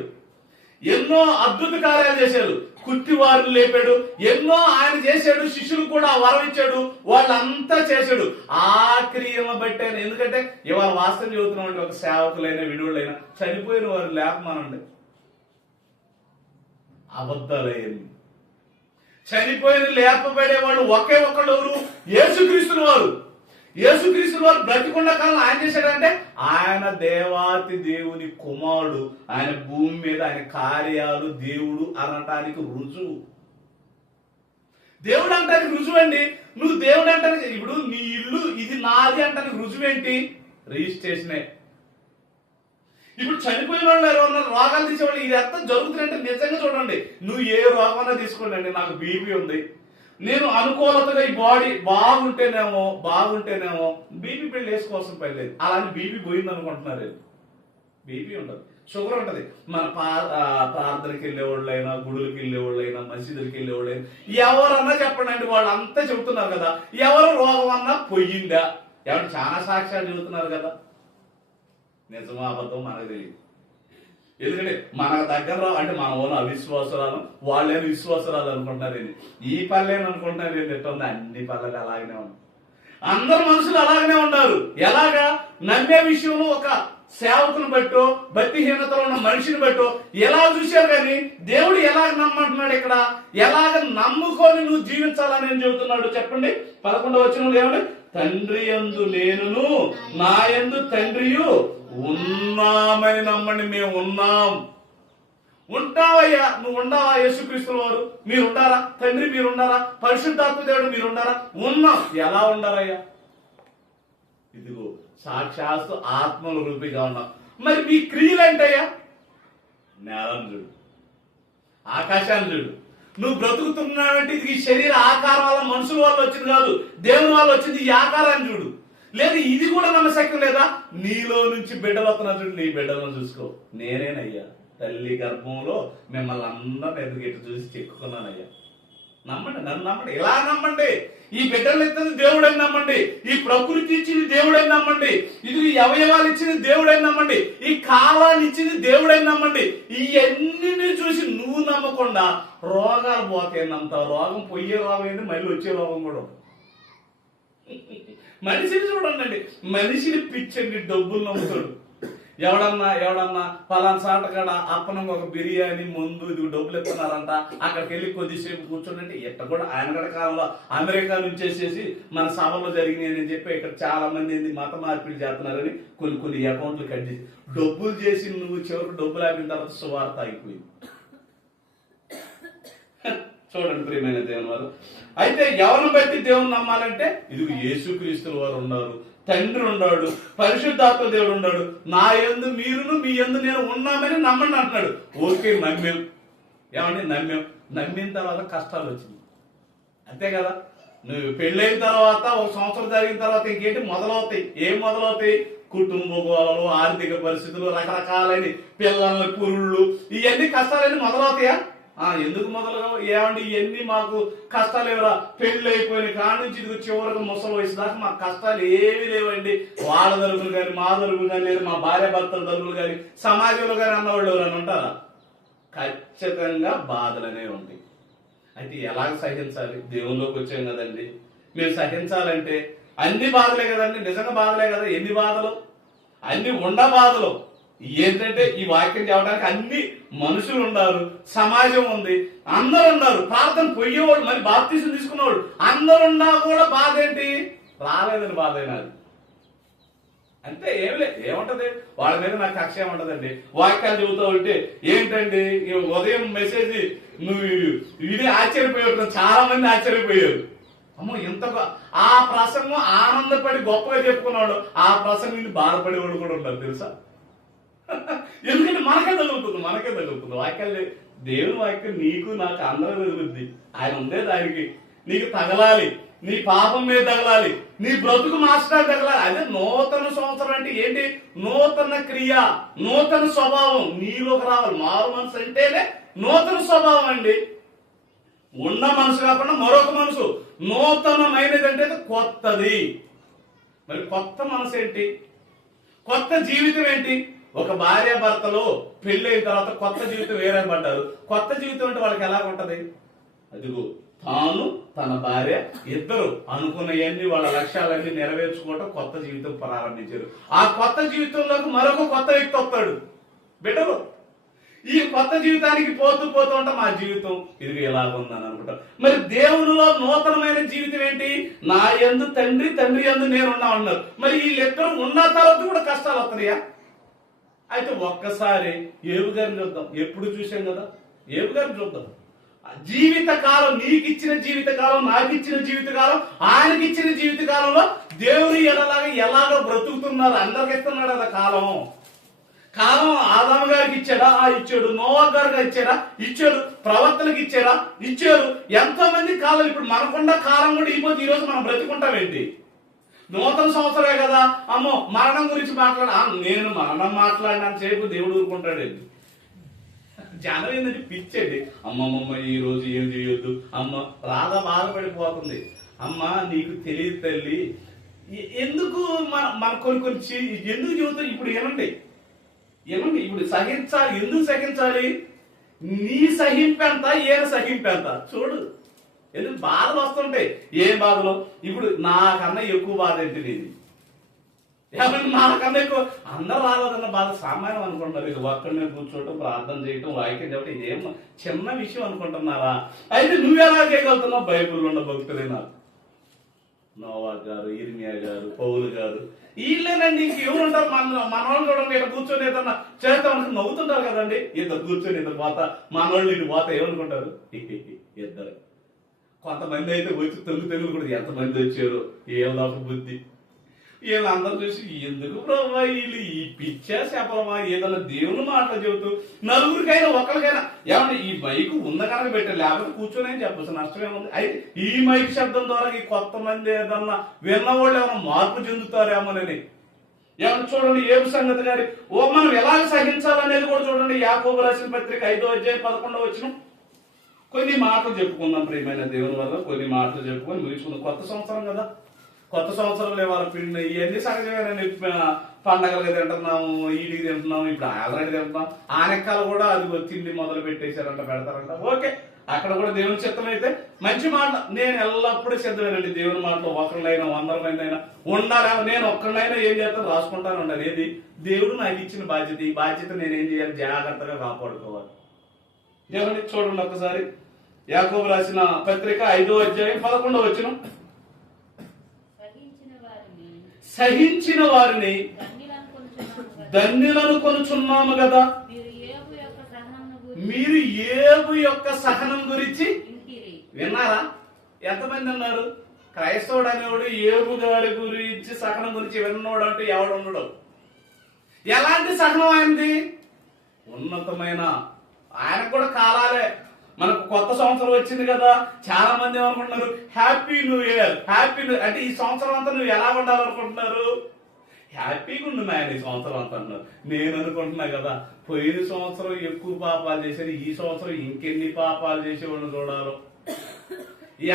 ఎన్నో అద్భుత కార్యాలు చేశాడు, కుట్టివారు లేపాడు, ఎన్నో ఆయన చేశాడు. శిష్యులు కూడా వరం ఇచ్చాడు, వాళ్ళంతా చేశాడు. ఆ క్రియలను బట్టి ఆయన, ఎందుకంటే ఇవాళ వాస్తవం చెబుతున్నామంటే ఒక సేవకులైనా విడువులైనా చనిపోయిన వారు లేపమానండి, అబద్ధాలయ్యింది. చనిపోయిన లేపబడేవాడు ఒకే ఒక్కడు ఎవరు? యేసుక్రీస్తుల వారు. యేసుక్రీస్తుల వారు బ్రతికున్న కాలం ఆయన చేశాడంటే ఆయన దేవాతి దేవుని కుమారుడు. ఆయన భూమి మీద ఆయన కార్యాలు దేవుడు అనటానికి రుజువు. దేవుడు అంటానికి రుజువు అండి. నువ్వు దేవుడు అంటానికి, ఇప్పుడు నీ ఇల్లు ఇది నాది అంటానికి రుజువు ఏంటి? రిజిస్ట్రేషనే. ఇప్పుడు చనిపోయిన వాళ్ళు ఎవరన్నా రోగాలు తీసేవాళ్ళు ఇది ఎంత జరుగుతుందంటే నిజంగా చూడండి, నువ్వు ఏ రోగమైనా తీసుకోండి అండి. నాకు బీపీ ఉంది, నేను అనుకూలతగా ఈ బాడీ బాగుంటేనేమో బీపీ పిల్లలు వేసుకోవాల్సిన పని లేదు. అలానే బీపీ పోయింది అనుకుంటున్నారు, బీపీ ఉండదు, షుగర్ ఉంటది. మన ప్రార్థనకి వెళ్ళేవాళ్ళైనా, గుడులకి వెళ్ళేవాళ్ళైనా, మసీదులకి వెళ్ళేవాళ్ళైనా ఎవరన్నా చెప్పండి అండి, వాళ్ళు అంతా చెబుతున్నారు కదా, ఎవరు రోగం అన్నా పోయిందా? ఎవరు చాలా సాక్ష్యాలు చెబుతున్నారు కదా. నిజమో అబద్ధం మనకు తెలియదు. ఎందుకంటే మన దగ్గర అంటే మన ఓన్ అవిశ్వాసరాలు, వాళ్ళేమో విశ్వాసరాలు అనుకుంటున్నారు. ఈ పల్లెని అనుకుంటున్నారు ఎట్టుంది, అన్ని పల్లెలు అలాగనే ఉన్నాయి. అందరు మనుషులు అలాగనే ఉన్నారు. ఎలాగా? నమ్మే విషయంలో ఒక సేవకుని బట్టో, భక్తిహీనతలో ఉన్న మనిషిని బట్టో ఎలా చూశారు. కానీ దేవుడు ఎలాగ నమ్మంటున్నాడు ఇక్కడ, ఎలాగ నమ్ముకొని నువ్వు జీవించాలని ఏం చెబుతున్నాడు చెప్పండి. 11వ వచనంలో ఏమండి? తండ్రి యందు నేనును నా యందు తండ్రియు ఉన్నామని నమ్మండి. మేము ఉన్నాం. ఉంటావయ్యా, నువ్వు ఉండవా? యేసుక్రీస్తుల వారు మీరు ఉండారా? తండ్రి మీరు ఉండారా? పరిశుద్ధాత్మ దేవుడు మీరు ఉండారా? ఉన్నాం. ఎలా ఉండారయ్యా? ఇదిగో సాక్షాత్తు ఆత్మల రూపిగా ఉన్నాం. మరి మీ క్రియలు ఏంటయ్యా? నేలను చూడు, ఆకాశాన్ని చూడు. నువ్వు బ్రతుకుతున్నావంటే ఇది ఈ శరీర ఆకారం వల్ల మనుషుల వల్ల వచ్చింది కాదు, దేవుని వల్ల వచ్చింది. ఈ ఆకారాన్ని చూడు. లేదు ఇది కూడా నమ్మశక్యం లేదా? నీలో నుంచి బిడ్డలు వస్తున్నా చూడు, నీ బిడ్డలను చూసుకో. నేనేనయ్యా తల్లి గర్భంలో మిమ్మల్ని అందరిని ఎదురుగెట్టు చూసి చెక్కుకున్నానయ్యా. నమ్మండి, నన్ను నమ్మండి, ఇలా నమ్మండి. ఈ బిడ్డలు ఇచ్చింది దేవుడని నమ్మండి, ఈ ప్రకృతి ఇచ్చింది దేవుడని నమ్మండి, ఇది ఈ అవయవాలు ఇచ్చింది దేవుడని నమ్మండి, ఈ కాలాన్ని ఇచ్చింది దేవుడని నమ్మండి. ఇవన్నీ చూసి నువ్వు నమ్మకుండా రోగాలు పోతాయంత రోగం పోయే రోగం ఏంటి, మళ్ళీ వచ్చే రోగం కూడా. మనిషిని చూడండి, మనిషిని పిచ్చండి, డబ్బులు నమ్ముతాడు. ఎవడన్నా పలానా సాట కాడ అప్పనంగా ఒక బిర్యానీ ముందు ఇది డబ్బులు ఎత్తున్నారంట, అక్కడికి వెళ్ళి కొద్దిసేపు కూర్చోండి. ఎట్ట కూడా ఆయన గడ కాలంలో అమెరికా నుంచి వచ్చేసి మన సభలో జరిగినాయి అని చెప్పి ఇక్కడ చాలా మంది మత మార్పిడి చేస్తున్నారని కొన్ని అకౌంట్లు కట్ చేసి డబ్బులు చేసి నువ్వు చివరికి డబ్బులు ఆపిన తర్వాత సువార్త అయిపోయింది. చూడండి ప్రియమైన దేవుని వారు. అయితే ఎవరిని బట్టి దేవుని నమ్మాలంటే ఇది యేసుక్రీస్తుల వారు ఉన్నారు, తండ్రి ఉన్నాడు, పరిశుద్ధాత్మ దేవుడు ఉన్నాడు. నా యందు మీరును మీ యందు నేను ఉన్నామని నమ్మండి అంటున్నాడు. ఓకే, నమ్మాం. ఏమండి? నమ్మిన తర్వాత కష్టాలు వచ్చింది, అంతే కదా. నువ్వు పెళ్ళైన తర్వాత 1 సంవత్సరం జరిగిన తర్వాత ఇంకేంటి మొదలవుతాయి? ఏం మొదలవుతాయి? కుటుంబ గోళలు, ఆర్థిక పరిస్థితులు, రకరకాలైన పిల్లల పురుళ్ళు, ఇవన్నీ కష్టాలన్నీ మొదలవుతాయా? ఎందుకు మొదలుగా? ఏమండి ఇవన్నీ మాకు కష్టాలు ఎవరా? పెళ్లి అయిపోయిన కాడ నుంచి ఇది చివరికి ముసలి వయసు దాకా మాకు కష్టాలు ఏమీ లేవండి. వాళ్ళ తరపులు కానీ, మా తరపులు కానీ, లేదు మా భార్య భర్తల తరపులు కానీ, సమాజంలో కానీ అన్నవాళ్ళు ఎవరైనా ఉంటారా? ఖచ్చితంగా బాధలనే ఉంటాయి. అయితే ఎలాగ సహించాలి? దేవుల్లోకి వచ్చాం కదండి, మీరు సహించాలంటే అన్ని బాధలే కదండి. నిజంగా బాధలే కదా. ఎన్ని బాధలు? అన్ని బాధలు. ఏంటంటే ఈ వాక్యం చెప్పడానికి అన్ని మనుషులు ఉన్నారు, సమాజం ఉంది, అందరు ఉన్నారు. ప్రార్థన పోయేవాడు, మరి బాప్తీసం తీసుకున్నవాడు అందరు ఉన్నా కూడా బాధ ఏంటి? రాలేదని బాధ అయినది అంతే. ఏముంటది వాళ్ళ మీద? నాకు కక్ష ఏముంటదండి. వాక్యాలు చెబుతూ ఉంటే ఏంటండి ఉదయం మెసేజ్ నువ్వు ఇది ఆశ్చర్యపోయాడు, చాలా మంది ఆశ్చర్యపోయారు. అమ్మో ఇంత ఆ ప్రసంగం ఆనందపడి గొప్పగా చెప్పుకున్నాడు, ఆ ప్రసంగం బాధపడేవాడు కూడా ఉన్నారు తెలుసా. ఎందుకంటే మనకే తగులుతుంది వాక్యాలు. దేవుని వాక్యం నీకు నాకు అందరూ తగులుద్ది. ఆయన ఉండేది ఆయనకి, నీకు తగలాలి, నీ పాపం మీద తగలాలి, నీ బ్రతుకు మాస్టర్ తగలాలి. అదే నూతన సంవత్సరం అంటే ఏంటి? నూతన క్రియ, నూతన స్వభావం నీలోకి రావాలి. మారు మనసు అంటేనే నూతన స్వభావం అండి. ఉన్న మనసు కాకుండా మరొక మనసు. నూతనమైనది అంటే కొత్తది. మరి కొత్త మనసు ఏంటి? కొత్త జీవితం ఏంటి? ఒక భార్య భర్తలు పెళ్ళైన తర్వాత కొత్త జీవితం వేరే పడ్డారు. కొత్త జీవితం అంటే వాళ్ళకి ఎలా ఉంటది? అదిగో తాను తన భార్య ఇద్దరు అనుకున్నవన్నీ వాళ్ళ లక్ష్యాలన్నీ నెరవేర్చుకోవటం కొత్త జీవితం ప్రారంభించారు. ఆ కొత్త జీవితంలోకి మరొక కొత్త వ్యక్తి వస్తాడు. బిడ్డలు ఈ కొత్త జీవితానికి పోతూ పోతూ ఉంటాం మా జీవితం ఇది ఎలా ఉందని అనుకుంటాం. మరి దేవునిలో నూతనమైన జీవితం ఏంటి? నా యందు తండ్రి, తండ్రి యందు నేనున్నా ఉన్నారు. మరి వీళ్ళిద్దరు ఉన్న తర్వాత కూడా కష్టాలు వస్తున్నాయా? అయితే ఒక్కసారి ఏబు గారిని చూద్దాం. ఎప్పుడు చూసాం కదా, ఏబు గారిని చూద్దాం. జీవితకాలం, నీకు ఇచ్చిన జీవితకాలం, నాకు ఇచ్చిన జీవితకాలం, ఆయనకి ఇచ్చిన జీవితకాలంలో దేవుని ఎలాగ బ్రతుకుతున్నారు అందరికి ఇస్తున్నాడు కదా కాలం. కాలం ఆదాము గారికి ఇచ్చాడా? ఇచ్చాడు. నోవా గారికి ఇచ్చాడా? ఇచ్చాడు. ప్రవక్తలకు ఇచ్చాడా? ఇచ్చారు. ఎంతో మంది కాలం. ఇప్పుడు మనకుండా కాలం కూడా అయిపోతే ఈ రోజు మనం బ్రతుకుంటామేంటి? నూతన సంవత్సరమే కదా, అమ్మో మరణం గురించి నేను మరణం మాట్లాడినంత సేపు దేవుడు ఊరుకుంటాడండి. జనం ఏంటంటే పిచ్చండి. అమ్మమ్మ ఈ రోజు ఏం చేయొద్దు, అమ్మ రాధ బాధపడిపోతుంది. అమ్మ నీకు తెలియదు తల్లి, ఎందుకు మన కొన్ని ఎందుకు చెబుతాం? ఇప్పుడు ఏమండి ఇప్పుడు సహించాలి. ఎందుకు సహించాలి? నీ సహింపెంత, ఏం సహింపెంత చూడు. ఎందుకు బాధలు వస్తుంటాయి. ఏ బాధలో? ఇప్పుడు నాకన్నా ఎక్కువ బాధ ఏంటి నీది? ఏమన్నా నాకన్నా ఎక్కువ? అందరూ రాలేదన్న బాధ సామాన్యం అనుకుంటున్నారు. ఇది ఒక్కడిని కూర్చోవటం, ప్రార్థన చేయటం, వాక్యం చెప్పడం ఇదేం చిన్న విషయం అనుకుంటున్నారా? అయితే నువ్వెలా చేయగలుగుతున్నావు? బైబిల్లో ఉన్న భక్తులే నాకు నోవా గారు, ఇర్మియా గారు, పౌలు గారు వీళ్ళేనండి. ఇంకెవరు ఉంటారు? మనవాళ్ళు చూడండి, ఇక్కడ కూర్చొని ఏదన్నా చేస్తాం నవ్వుతుంటారు కదండి. ఇద్దరు కూర్చొని ఇద్దరు పోత, మనవాళ్ళు ఇటు పోత ఏమనుకుంటారు? ఇద్దరు. కొంతమంది అయితే వచ్చి తెలుగులు కూడా ఎంతమంది వచ్చారు, ఏళ్ళ బుద్ధి. వీళ్ళందరూ చూసి ఎందుకు ప్రభావ వీళ్ళు ఈ పిచ్చా చెప్పలమా, ఏదన్నా దేవుని మాటలు చెబుతూ నలుగురికైనా ఒకరికైనా ఏమన్నా ఈ మైకు ఉన్న కనుక పెట్టారు, లేకపోతే కూర్చొని చెప్పచ్చు, నష్టమేముంది? అయితే ఈ మైక్ శబ్దం ద్వారా ఈ కొత్త మంది ఏదన్నా విన్నవాళ్ళు ఏమన్నా మార్పు చెందుతారేమోనని. ఏమన్నా చూడండి ఏబు సంగతి గారి మనం ఎలాగ సహించాలనేది కూడా చూడండి. యాకోబు రాసిన పత్రిక 5వ అధ్యాయం 11వ వచనం. కొన్ని మాటలు చెప్పుకుందాం ప్రియమైన దేవుని వల్ల. కొన్ని మాటలు చెప్పుకొని ముగించుకుందాం. కొత్త సంవత్సరం కదా, కొత్త సంవత్సరంలో వాళ్ళ పిండి ఇవన్నీ సహజంగానే పండగలుగా తింటున్నాము, ఈడికి తింటున్నాము, ఇప్పుడు ఆల్రెడీ తింటున్నాం. ఆనెక్కలు కూడా అది తిండి మొదలు పెట్టేశారంట, పెడతారంట. ఓకే, అక్కడ కూడా దేవుని చిత్తం అయితే మంచి మాట. నేను ఎల్లప్పుడూ సిద్ధమేనండి దేవుని మాటలో. ఒకరినైనా 100 మంది అయినా ఉండాలి. నేను ఒక్కరినైనా ఏం చేస్తాను రాసుకుంటాను ఉండాలి. ఏది దేవుడు నాకు ఇచ్చిన బాధ్యత. ఈ బాధ్యత నేనేం చేయాలి? జాగ్రత్తగా కాపాడుకోవాలి. ఏమండి చూడండి ఒక్కసారి యాకోబు రాసిన పత్రిక 5వ అధ్యాయం 11వ వచనం. సహించిన వారిని ధన్యులను కొనుచున్నాము కదా. మీరు ఏబు యొక్క సహనం గురించి విన్నారా? ఎంతమంది అన్నారు? క్రైస్తవుడు అనేవాడు ఏబు గారి గురించి సహనం గురించి విన్నోడు అంటే ఎవడు ఉండడు. ఎలాంటి సహనం ఆయనది? ఉన్నతమైన. ఆయనకు కూడా కాలాలే. మనకు కొత్త సంవత్సరం వచ్చింది కదా, చాలా మంది ఏమనుకుంటున్నారు? Happy new year, happy new. అంటే ఈ సంవత్సరం అంతా నువ్వు ఎలా ఉండాలనుకుంటున్నారు? హ్యాపీగా ఉండు నాయన ఈ సంవత్సరం అంతా అన్నారు. నేను అనుకుంటున్నా కదా, పోయిన సంవత్సరం ఎక్కువ పాపాలు చేశారు, ఈ సంవత్సరం ఇంకెన్ని పాపాలు చేసేవాళ్ళని చూడాలో,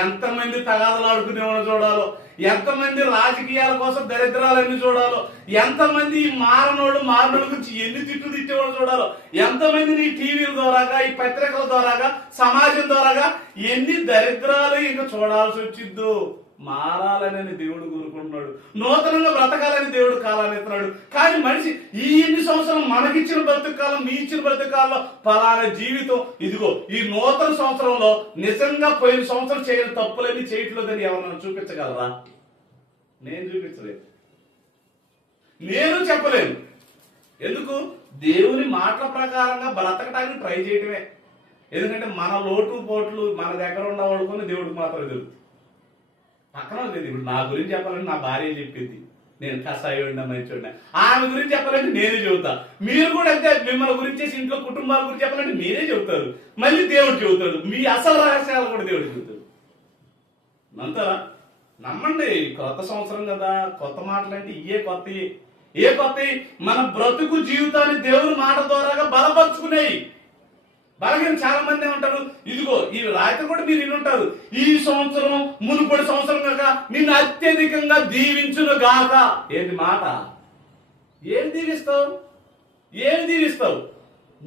ఎంతమంది తగాదలు ఆడుకునేవాళ్ళని చూడాలో, ఎంతమంది రాజకీయాల కోసం దరిద్రాలన్నీ చూడాలో, ఎంతమంది మారినోడు గురించి ఎన్ని తిట్లు తిట్టేవాళ్ళు చూడాలో, ఎంతమంది నీ టీవీల ద్వారాగా, ఈ పత్రికల ద్వారాగా, సమాజం ద్వారాగా ఎన్ని దరిద్రాలు ఇంకా చూడాల్సి వచ్చిద్దు. మారాలని దేవుడు కోరుకుంటున్నాడు, నూతనంగా బ్రతకాలని దేవుడు కాలాన్ని ఇస్తున్నాడు. కానీ మనిషి ఈ ఎన్ని సంవత్సరం మనకిచ్చిన బ్రతుకాలం, మీ ఇచ్చిన బ్రతుకాలంలో పలానా జీవితం ఇదిగో ఈ నూతన సంవత్సరంలో నిజంగా పోయిన సంవత్సరం చేయని తప్పులన్నీ చేయట్లేదని ఎవరన్నా చూపించగలరా? నేను చూపించలేదు, నేను చెప్పలేను. ఎందుకు? దేవుని మాటల ప్రకారంగా బ్రతకటానికి ట్రై చేయటమే. ఎందుకంటే మన లోటు పోట్లు మన దగ్గర ఉండవాళ్ళుకొని దేవుడికి మాత్రం తెలుసు. పక్కన లేదు. ఇప్పుడు నా గురించి చెప్పాలంటే నా భార్య చెప్పింది, నేను కషాయుడినా మంచోడినా. ఆమె గురించి చెప్పాలంటే నేనే చెబుతా. మీరు కూడా అంతే, మిమ్మల్ని గురించి ఇంట్లో కుటుంబాల గురించి చెప్పాలంటే మీరే చెబుతారు, మళ్ళీ దేవుడు చెబుతాడు. మీ అసలు రహస్యాలు కూడా దేవుడు చెబుతాడు. నమ్ముతారా? నమ్మండి. కొత్త సంవత్సరం కదా, కొత్త మాటలు అంటే ఇయే కొత్త. ఏ కొత్త? మన బ్రతుకు జీవితాన్ని దేవుని మాట ద్వారాగా బలపరుచుకునేవి. బలహీన చాలా మంది ఏమంటారు, ఇదిగో ఈ రాత్రి కూడా మీరు వినుంటారు, ఈ సంవత్సరం మునుపటి సంవత్సరం కాక నిన్ను అత్యధికంగా దీవించును గాక. ఏంటి మాట? ఏం దీవిస్తావు? ఏం దీవిస్తావు?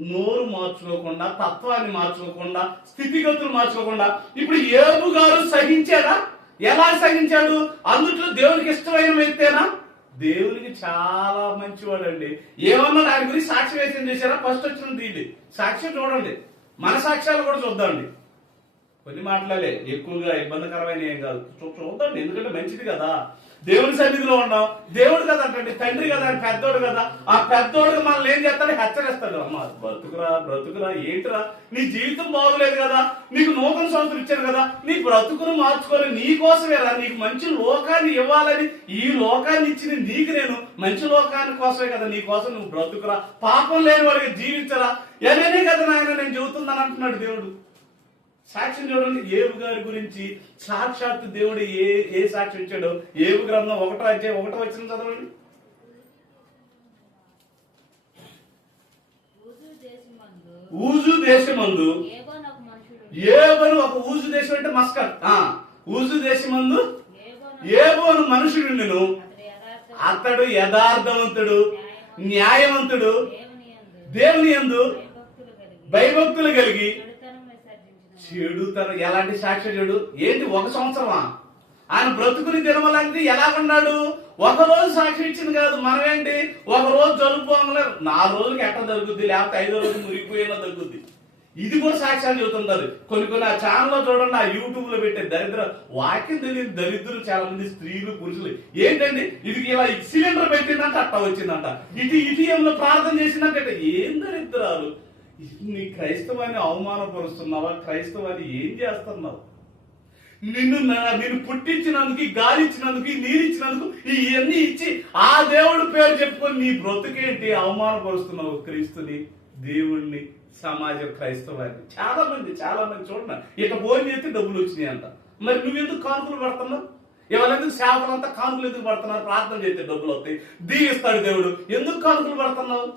నోరు మార్చుకోకుండా, తత్వాన్ని మార్చుకోకుండా, స్థితిగతులు మార్చుకోకుండా. ఇప్పుడు యోబు గారు సహించాడా? ఎలా సహించాడు? అందుట్లో దేవునికి ఇష్టమైన వ్యక్తేనా? దేవునికి చాలా మంచివాడు అండి. ఏమన్నా దాని గురించి సాక్ష్యం వేసిన చేశారా? ఫస్ట్ వచ్చిన దీన్ని సాక్ష్యం చూడండి, మన సాక్ష్యాలు కూడా చూద్దామండి. కొన్ని మాట్లాడలే, ఎక్కువగా ఇబ్బందికరమైన ఏం కాదు, చూద్దాండి, ఎందుకంటే మంచిది కదా. దేవుని సన్నిధిలో ఉన్నాం, దేవుడు కదా అంటే తండ్రి కదా, అని పెద్దోడు కదా. ఆ పెద్దోడు మనల్ని ఏం చేస్తాడు? హెచ్చరిస్తాడు. అమ్మ బ్రతుకురా బ్రతుకురా, ఏంటిరా నీ జీవితం బాగోలేదు కదా, నీకు నూతన సంవత్సరం ఇచ్చాను కదా, నీ బ్రతుకును మార్చుకొని నీ కోసమేరా, నీకు మంచి లోకాన్ని ఇవ్వాలని ఈ లోకాన్ని ఇచ్చింది నీకు, నేను మంచి లోకాన్ని కోసమే కదా, నీ కోసం నువ్వు బ్రతుకురా, పాపం లేని వాడికి జీవించరా, ఏమేనే కదా నాయన నేను చెబుతున్నాను అంటున్నాడు దేవుడు. సాక్ష్యం చూడండి, ఏబు గారి గురించి సాక్షాత్తు దేవుడు ఏ సాక్ష్యం ఇచ్చాడో. ఏబు గ్రంథం 1వ అధ్యాయం 1వ వచనం చదవండి. ఊజు దేశమందు ఏబోను ఒక ఊజు దేశం అంటే మస్కట్. ఊజు దేశమందు ఏబోను మనుషుడు, అతడు యథార్థవంతుడు, న్యాయవంతుడు, దేవుని యందు భయభక్తులు కలిగి చెడుతనం. ఎలాంటి సాక్ష్యం చూడు. ఏంటి 1 సంవత్సరమా? ఆయన బ్రతుకుని తినవాలంటే ఎలాగున్నాడు? 1 రోజు సాక్ష్యం ఇచ్చింది కాదు. మనమేంటి 1 రోజు జరుపుకోగలే, 4 రోజులకి ఎట్లా దొరుకుద్ది, లేకపోతే 5వ రోజు మురిగిపోయినా దొరుకుద్ది. ఇది కూడా సాక్ష్యాలు చెబుతుంటారు. కొన్ని ఆ ఛానల్లో చూడండి, ఆ యూట్యూబ్ లో పెట్టే దరిద్ర వాక్యం తెలియదు దరిద్రులు చాలా మంది, స్త్రీలు పురుషులు. ఏంటండి ఇది ఇలా సిలిండర్ పెట్టిందంట అట్ట వచ్చిందంట, ఇటీఎంలో ప్రార్థన చేసిందంటే, ఏం దరిద్రాలు. నీ క్రైస్తవాన్ని అవమానపరుస్తున్నావా? క్రైస్తవాన్ని ఏం చేస్తున్నావు? నిన్ను పుట్టించినందుకు, గాలి ఇచ్చినందుకు, నీరు ఇచ్చినందుకు, ఇవన్నీ ఇచ్చి ఆ దేవుడి పేరు చెప్పుకొని నీ బ్రతుకేంటి? అవమానపరుస్తున్నావు క్రీస్తుని, దేవుణ్ణి, సమాజం, క్రైస్తవాన్ని. చాలా మంది చూడండి, ఇక భోజనం చేస్తే డబ్బులు వచ్చినాయి అంట. మరి నువ్వెందుకు కానుకలు పడుతున్నావు? ఎవరెందుకు సేవకులంతా కానుకలు ఎందుకు పడుతున్నారు? ప్రార్థన చేస్తే డబ్బులు వస్తాయి, దీవిస్తాడు దేవుడు. ఎందుకు కానుకలు పడుతున్నావు?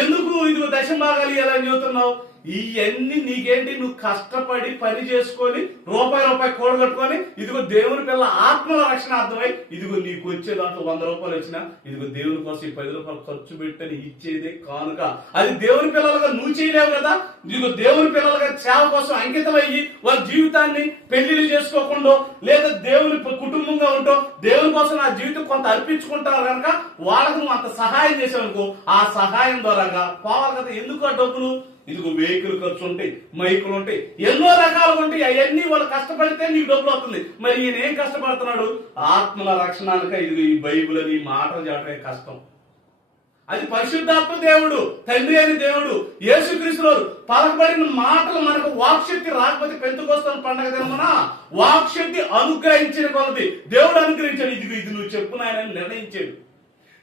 ఎందుకు ఇదిగో దశభాగాలు ఇవ్వాలని చెబుతున్నావు? ఇవన్నీ నీకేంటి? నువ్వు కష్టపడి పని చేసుకొని రూపాయి కూడగట్టుకొని ఇదిగో దేవుని పిల్ల ఆత్మల రక్షణ అర్థమై ఇదిగో నీకు వచ్చే దాంట్లో 100 రూపాయలు వచ్చినా ఇదిగో దేవుని కోసం 10 రూపాయలు ఖర్చు పెట్టని ఇచ్చేదే కానుక. అది దేవుని పిల్లలుగా నువ్వు చేయలేవు కదా. ఇదిగో దేవుని పిల్లలుగా సేవ కోసం అంకితం అయ్యి వారి జీవితాన్ని పెళ్లిళ్ళు చేసుకోకుండా లేదా దేవుని కుటుంబంగా ఉంటూ దేవుని కోసం నా జీవితం కొంత అర్పించుకుంటారు కనుక వాళ్ళకు నువ్వు అంత సహాయం చేసావనుకో, ఆ సహాయం ద్వారాగా పోవాలి కదా. ఎందుకు ఆ డబ్బులు? ఇదిగో వెహికల్ ఖర్చు ఉంటాయి, మైకులు ఉంటాయి, ఎన్నో రకాలుగా ఉంటాయి. అవన్నీ వాళ్ళు కష్టపడితే నీకు డబ్బులు వస్తుంది. మరి ఈయన ఏం కష్టపడుతున్నాడు? ఆత్మల రక్షణానిక ఇదిగో ఈ బైబిల్ అని మాటలు చెప్పడమే కష్టం. అది పరిశుద్ధాత్మ దేవుడు, తండ్రి అని దేవుడు, యేసుక్రీస్తు పలకబడిన మాటలు మనకు వాక్శక్తి రాకపోతే పెంతెకొస్తు పండగ దినమున వాక్శక్తి అనుగ్రహించిన కొలది దేవుడు అనుగ్రహించాడు. ఇది నువ్వు చెప్పు నాయనని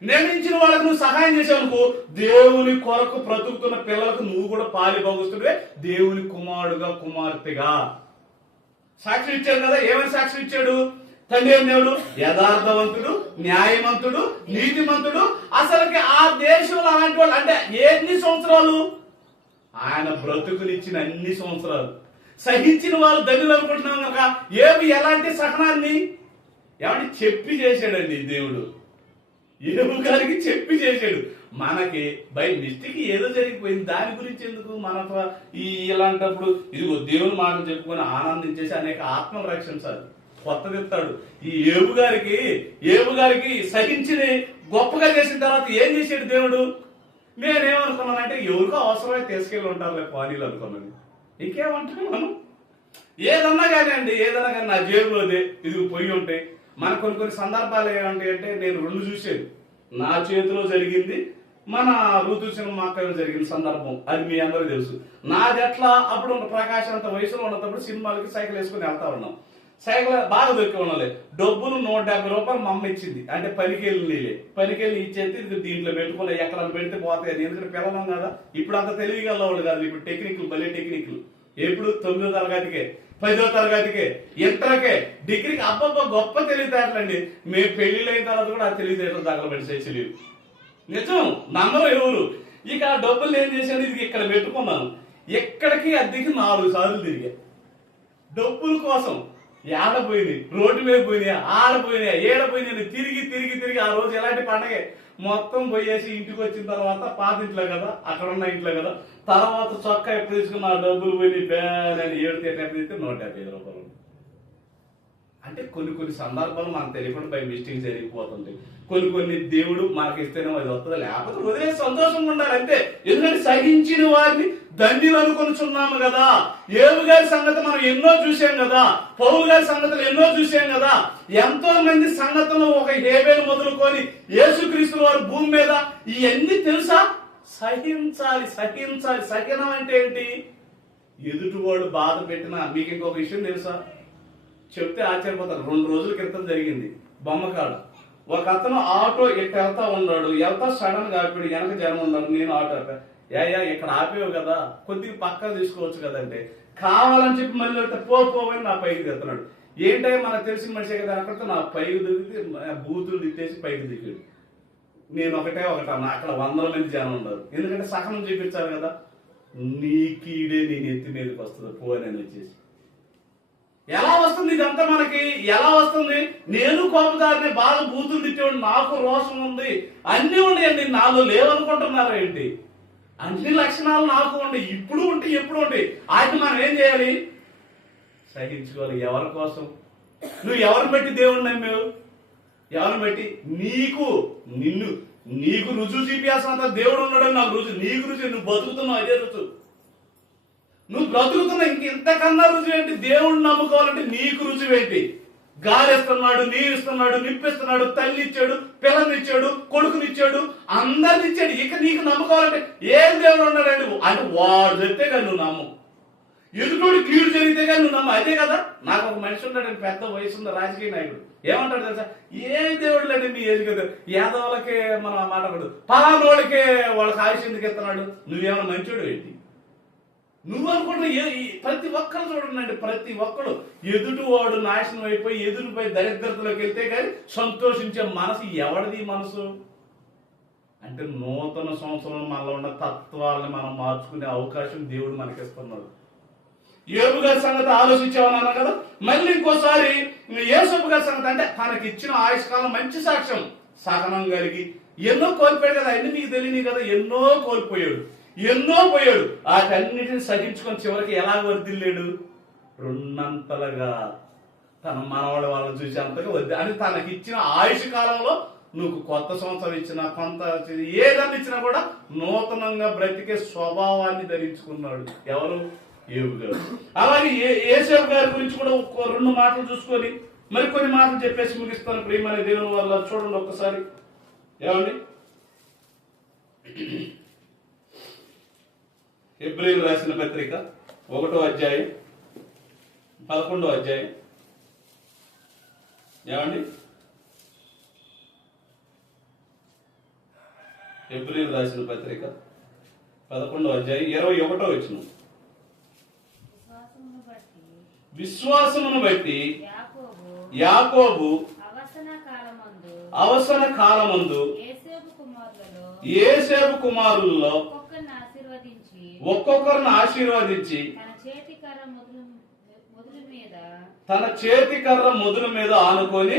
నిర్ణయించిన వాళ్ళకు నువ్వు సహాయం చేసావనుకో, దేవుని కొరకు బ్రతుకుతున్న పిల్లలకు నువ్వు కూడా పాలి భోగిస్తుడివే, దేవుని కుమారుడుగా, కుమార్తెగా. సాక్ష్యం ఇచ్చాడు కదా. ఏమని సాక్ష్యం ఇచ్చాడు? తండ్రి అయిన దేవుడు యథార్థవంతుడు, న్యాయవంతుడు, నీతిమంతుడు. అసలుకి ఆ దేశంలో అలాంటి వాళ్ళు అంటే ఎన్ని సంవత్సరాలు? ఆయన బ్రతుకునిచ్చిన అన్ని సంవత్సరాలు సహించిన వాళ్ళు ధన్యులు అనుకుంటున్నాం కనుక ఏమి ఎలాంటి సహనాన్ని ఏమంటే చెప్పి చేశాడండి దేవుడు. ఏబు గారికి చెప్పి చేశాడు. మనకి బై మిస్టేక్ ఏదో జరిగిపోయింది, దాని గురించి ఎందుకు మనతో ఇలాంటప్పుడు ఇదిగో దేవుని మాట చెప్పుకొని ఆనందించేసి అనేక ఆత్మలు రక్షించాలి, కొత్తది ఇస్తాడు. ఈ ఏబు గారికి సహించిన గొప్పగా చేసిన తర్వాత ఏం చేశాడు దేవుడు? నేనేమనుకున్నానంటే ఎవరికో అవసరమై తీసుకెళ్ళి ఉంటారులే పానీలు అనుకున్నాను. ఇంకేమంటాను మనం? ఏదన్నా కానీ నా జేబులోదే ఇది పొయ్యి ఉంటాయి. మన కొన్ని సందర్భాలు ఏమంటాయంటే నేను 2 చూసాను. నా చేతిలో జరిగింది, మన ఋతు సినిమా అక్క జరిగిన సందర్భం, అది మీ అందరికీ తెలుసు. నాది ఎట్లా అప్పుడు ప్రకాశం అంత వయసులో ఉన్నప్పుడు సినిమాలకి సైకిల్ వేసుకుని వెళ్తా ఉన్నాం. సైకిల్ బాగా దొరికి ఉన్నది. డబ్బులు 150 రూపాయలు మా అమ్మ ఇచ్చింది. అంటే పనికెళ్ళి ఇచ్చేది దీంట్లో పెట్టుకోలే, ఎక్కడ పెడితే పోతాయి. ఎందుకంటే పిల్లలం కదా, ఇప్పుడు అంత తెలివిగా వాళ్ళు కాదు. ఇప్పుడు టెక్నిక్లు భలే టెక్నిక్లు. ఎప్పుడు 9వ తరగతికే 10వ తరగతికే ఇంటర్కే డిగ్రీకి అబ్బబ్బ గొప్ప తెలివితేటలండి. మేము పెళ్లిళ్ళు అయిన తర్వాత కూడా ఆ తెలివితేటలు తగలబెట్టి తెలియదు. నిజం, నమ్మరు ఎవరు. ఇక ఆ డబ్బులు ఏం చేశాను, ఇది ఇక్కడ పెట్టుకున్నాను. ఎక్కడికి అద్దెకి 4 సార్లు తిరిగా డబ్బుల కోసం. ఏడపోయినాయి, రోడ్డు మీద పోయినాయా, ఆడపోయినాయా, ఏడపోయినాయి, తిరిగి తిరిగి తిరిగి ఆ రోజు ఎలాంటి పండగే మొత్తం పోయేసి ఇంటికి వచ్చిన తర్వాత పాత ఇంట్లో కదా, అక్కడ ఉన్న ఇంట్లో కదా, తర్వాత చొక్కా ఎప్పుడు తీసుకున్న డబ్బులు పోయి బ్యాన్ అని 7 ఎప్పుడు ఇస్తే 155 రూపాయలు. అంటే కొన్ని సందర్భాలు మనకు తెలియకుండా బై మిస్టేక్ జరిగిపోతుంది. కొన్ని దేవుడు మనకి ఇస్తేనే అది వస్తుంది, లేకపోతే వదిలే సంతోషంగా ఉండాలి అంతే. ఎందుకంటే సహించిన వారిని ధన్యులు అనుకొనిచున్నాము కదా. యోబు గారి సంగతి మనం ఎన్నో చూసాం కదా, పౌలు గారి సంగతులు ఎన్నో చూసాం కదా. ఎంతో మంది సంగతులు ఒక హేబేలు మొదలుకొని యేసుక్రీస్తు వారు భూమి మీద ఇవన్నీ తెలుసా. సహించాలి, సహించాలి. సహనం అంటే ఏంటి? ఎదుటివాడు బాధ పెట్టినా. మీకు ఇంకొక విషయం తెలుసా, చెప్తే ఆశ్చర్యపోతారు. 2 రోజుల క్రితం జరిగింది బొమ్మకాడ. ఒక అతను ఆటో ఇక్కడ వెళ్తా ఉన్నాడు, వెళ్తా సడన్ గా ఆపాడు, వెనక జనం ఉన్నాడు. నేను ఆటో ఆపా. యా ఇక్కడ ఆపేవు కదా, కొద్దిగా పక్క తీసుకోవచ్చు కదంటే కావాలని చెప్పి మళ్ళీ పోని నా పైకి తెస్తున్నాడు. ఏంటంటే మనకు తెలిసిన మనిషే కదా, అక్కడితో నా పైకి దిగితే బూతులు దిట్టేసి పైకి దిగాడు. నేను ఒకటే అన్న, అక్కడ 100 మంది జనం ఉన్నారు. ఎందుకంటే సహనం చూపించాలి కదా. నీకీడే నేను ఎత్తి మీదకి వస్తుంది పోని వచ్చేసి. ఎలా వస్తుంది ఇదంతా మనకి? ఎలా వస్తుంది? నేను కోపదారిని, బాగా బూతులు తిట్టేవాడు, నాకు రోషం ఉంది, అన్నీ ఉండేయండి. నాలో లేవనుకుంటున్నారా ఏంటి? అన్ని లక్షణాలు నాకు ఉండి, ఇప్పుడు ఉంటే ఎప్పుడు ఉంటాయి. వాటిని మనం ఏం చేయాలి? సహించుకోవాలి. ఎవరి కోసం? నువ్వు ఎవరిని బట్టి దేవుడిని నమ్మావు? ఎవరిని బట్టి? నీకు రుజువు చూపించాల్సినంత దేవుడు ఉన్నాడని నాకు రుజువు. నీకు రుజువు, నువ్వు బతుకుతున్నావు, అదే రుజువు. నువ్వు బ్రతుకుతున్నా ఇంకెంతకన్నా రుజువు ఏంటి? దేవుడిని నమ్ముకోవాలంటే నీకు రుజువు ఏంటి? గాలిస్తున్నాడు, నీరుస్తున్నాడు, నిప్పిస్తున్నాడు, తల్లి ఇచ్చాడు, పిల్లనిచ్చాడు, కొడుకునిచ్చాడు, అందరిని ఇచ్చాడు. ఇక నీకు నమ్ముకోవాలంటే ఏం దేవుడు ఉన్నాడండి అంటే వాడు చెప్తే కానీ నువ్వు నమ్ము. ఎదుటోడు కీడు జరిగితే కానీ నువ్వు నమ్ము. అదే కదా. నాకు ఒక మనిషి ఉన్నాడండి, పెద్ద వయసున్న రాజకీయ నాయకుడు. ఏమంటాడు తెలుసా? ఏ దేవుడు లేండి మీ ఏది కదా, యాదవులకే మనం మాట్లాడకూడదు, పలానోళ్ళకే వాళ్ళకి ఆయుష్ ఎందుకు ఇస్తున్నాడు? నువ్వేమన్నా మంచోడు ఏంటి? నువ్వు అనుకుంటున్నా ప్రతి ఒక్కరు చూడండి, ప్రతి ఒక్కడు ఎదుటివాడు నాశనం అయిపోయి ఎదురుపై దరిద్రతలోకి వెళ్తే కానీ సంతోషించే మనసు ఎవరిది? మనసు అంటే నూతన సంవత్సరంలో మనలో ఉన్న తత్వాలను మనం మార్చుకునే అవకాశం దేవుడు మనకిస్తున్నాడు. యోబు గారి సంగతి ఆలోచించామన్నా కదా. మళ్ళీ ఇంకోసారి యేసోబు గారి సంగతి అంటే తనకి ఇచ్చిన ఆయుష్కాలం మంచి సాక్ష్యం, సహనం కలిగి ఎన్నో కోల్పోయాడు కదా. అన్ని మీకు తెలియని కదా, ఎన్నో కోల్పోయాడు, ఎన్నో పోయాడు. వాటన్నిటిని సహించుకొని చివరికి ఎలా వర్దిల్లాడు? 2 తన మనవాడి వాళ్ళని చూసి అంతగా అని తనకి ఇచ్చిన ఆయుష్ కాలంలో నువ్వు కొత్త సంవత్సరం ఇచ్చినా, కొంత ఏదన్నా ఇచ్చినా కూడా నూతనంగా బ్రతికే స్వభావాన్ని ధరించుకున్నాడు. ఎవరు? యోబు గారు. అలాగే యేసేపు గారి గురించి కూడా 2 మాటలు చూసుకొని మరి కొన్ని మాటలు చెప్పేసి ముగిస్తాను. ప్రియమైన దేవుని వల్ల చూడండి ఒక్కసారి. ఏమండి? హెబ్రీయులు రాసిన పత్రిక 1వ అధ్యాయం 11వ అధ్యాయం. ఏమండి? హెబ్రీయులు రాసిన పత్రిక 11వ అధ్యాయం 21వ వచనం. విశ్వాసమును బట్టి యాకోబు అవసన కాలమందు యేసేపు కుమారులలో ఒక్కొక్కరిని ఆశీర్వదించి తన చేతి కర్ర మొదల మీద ఆనుకొని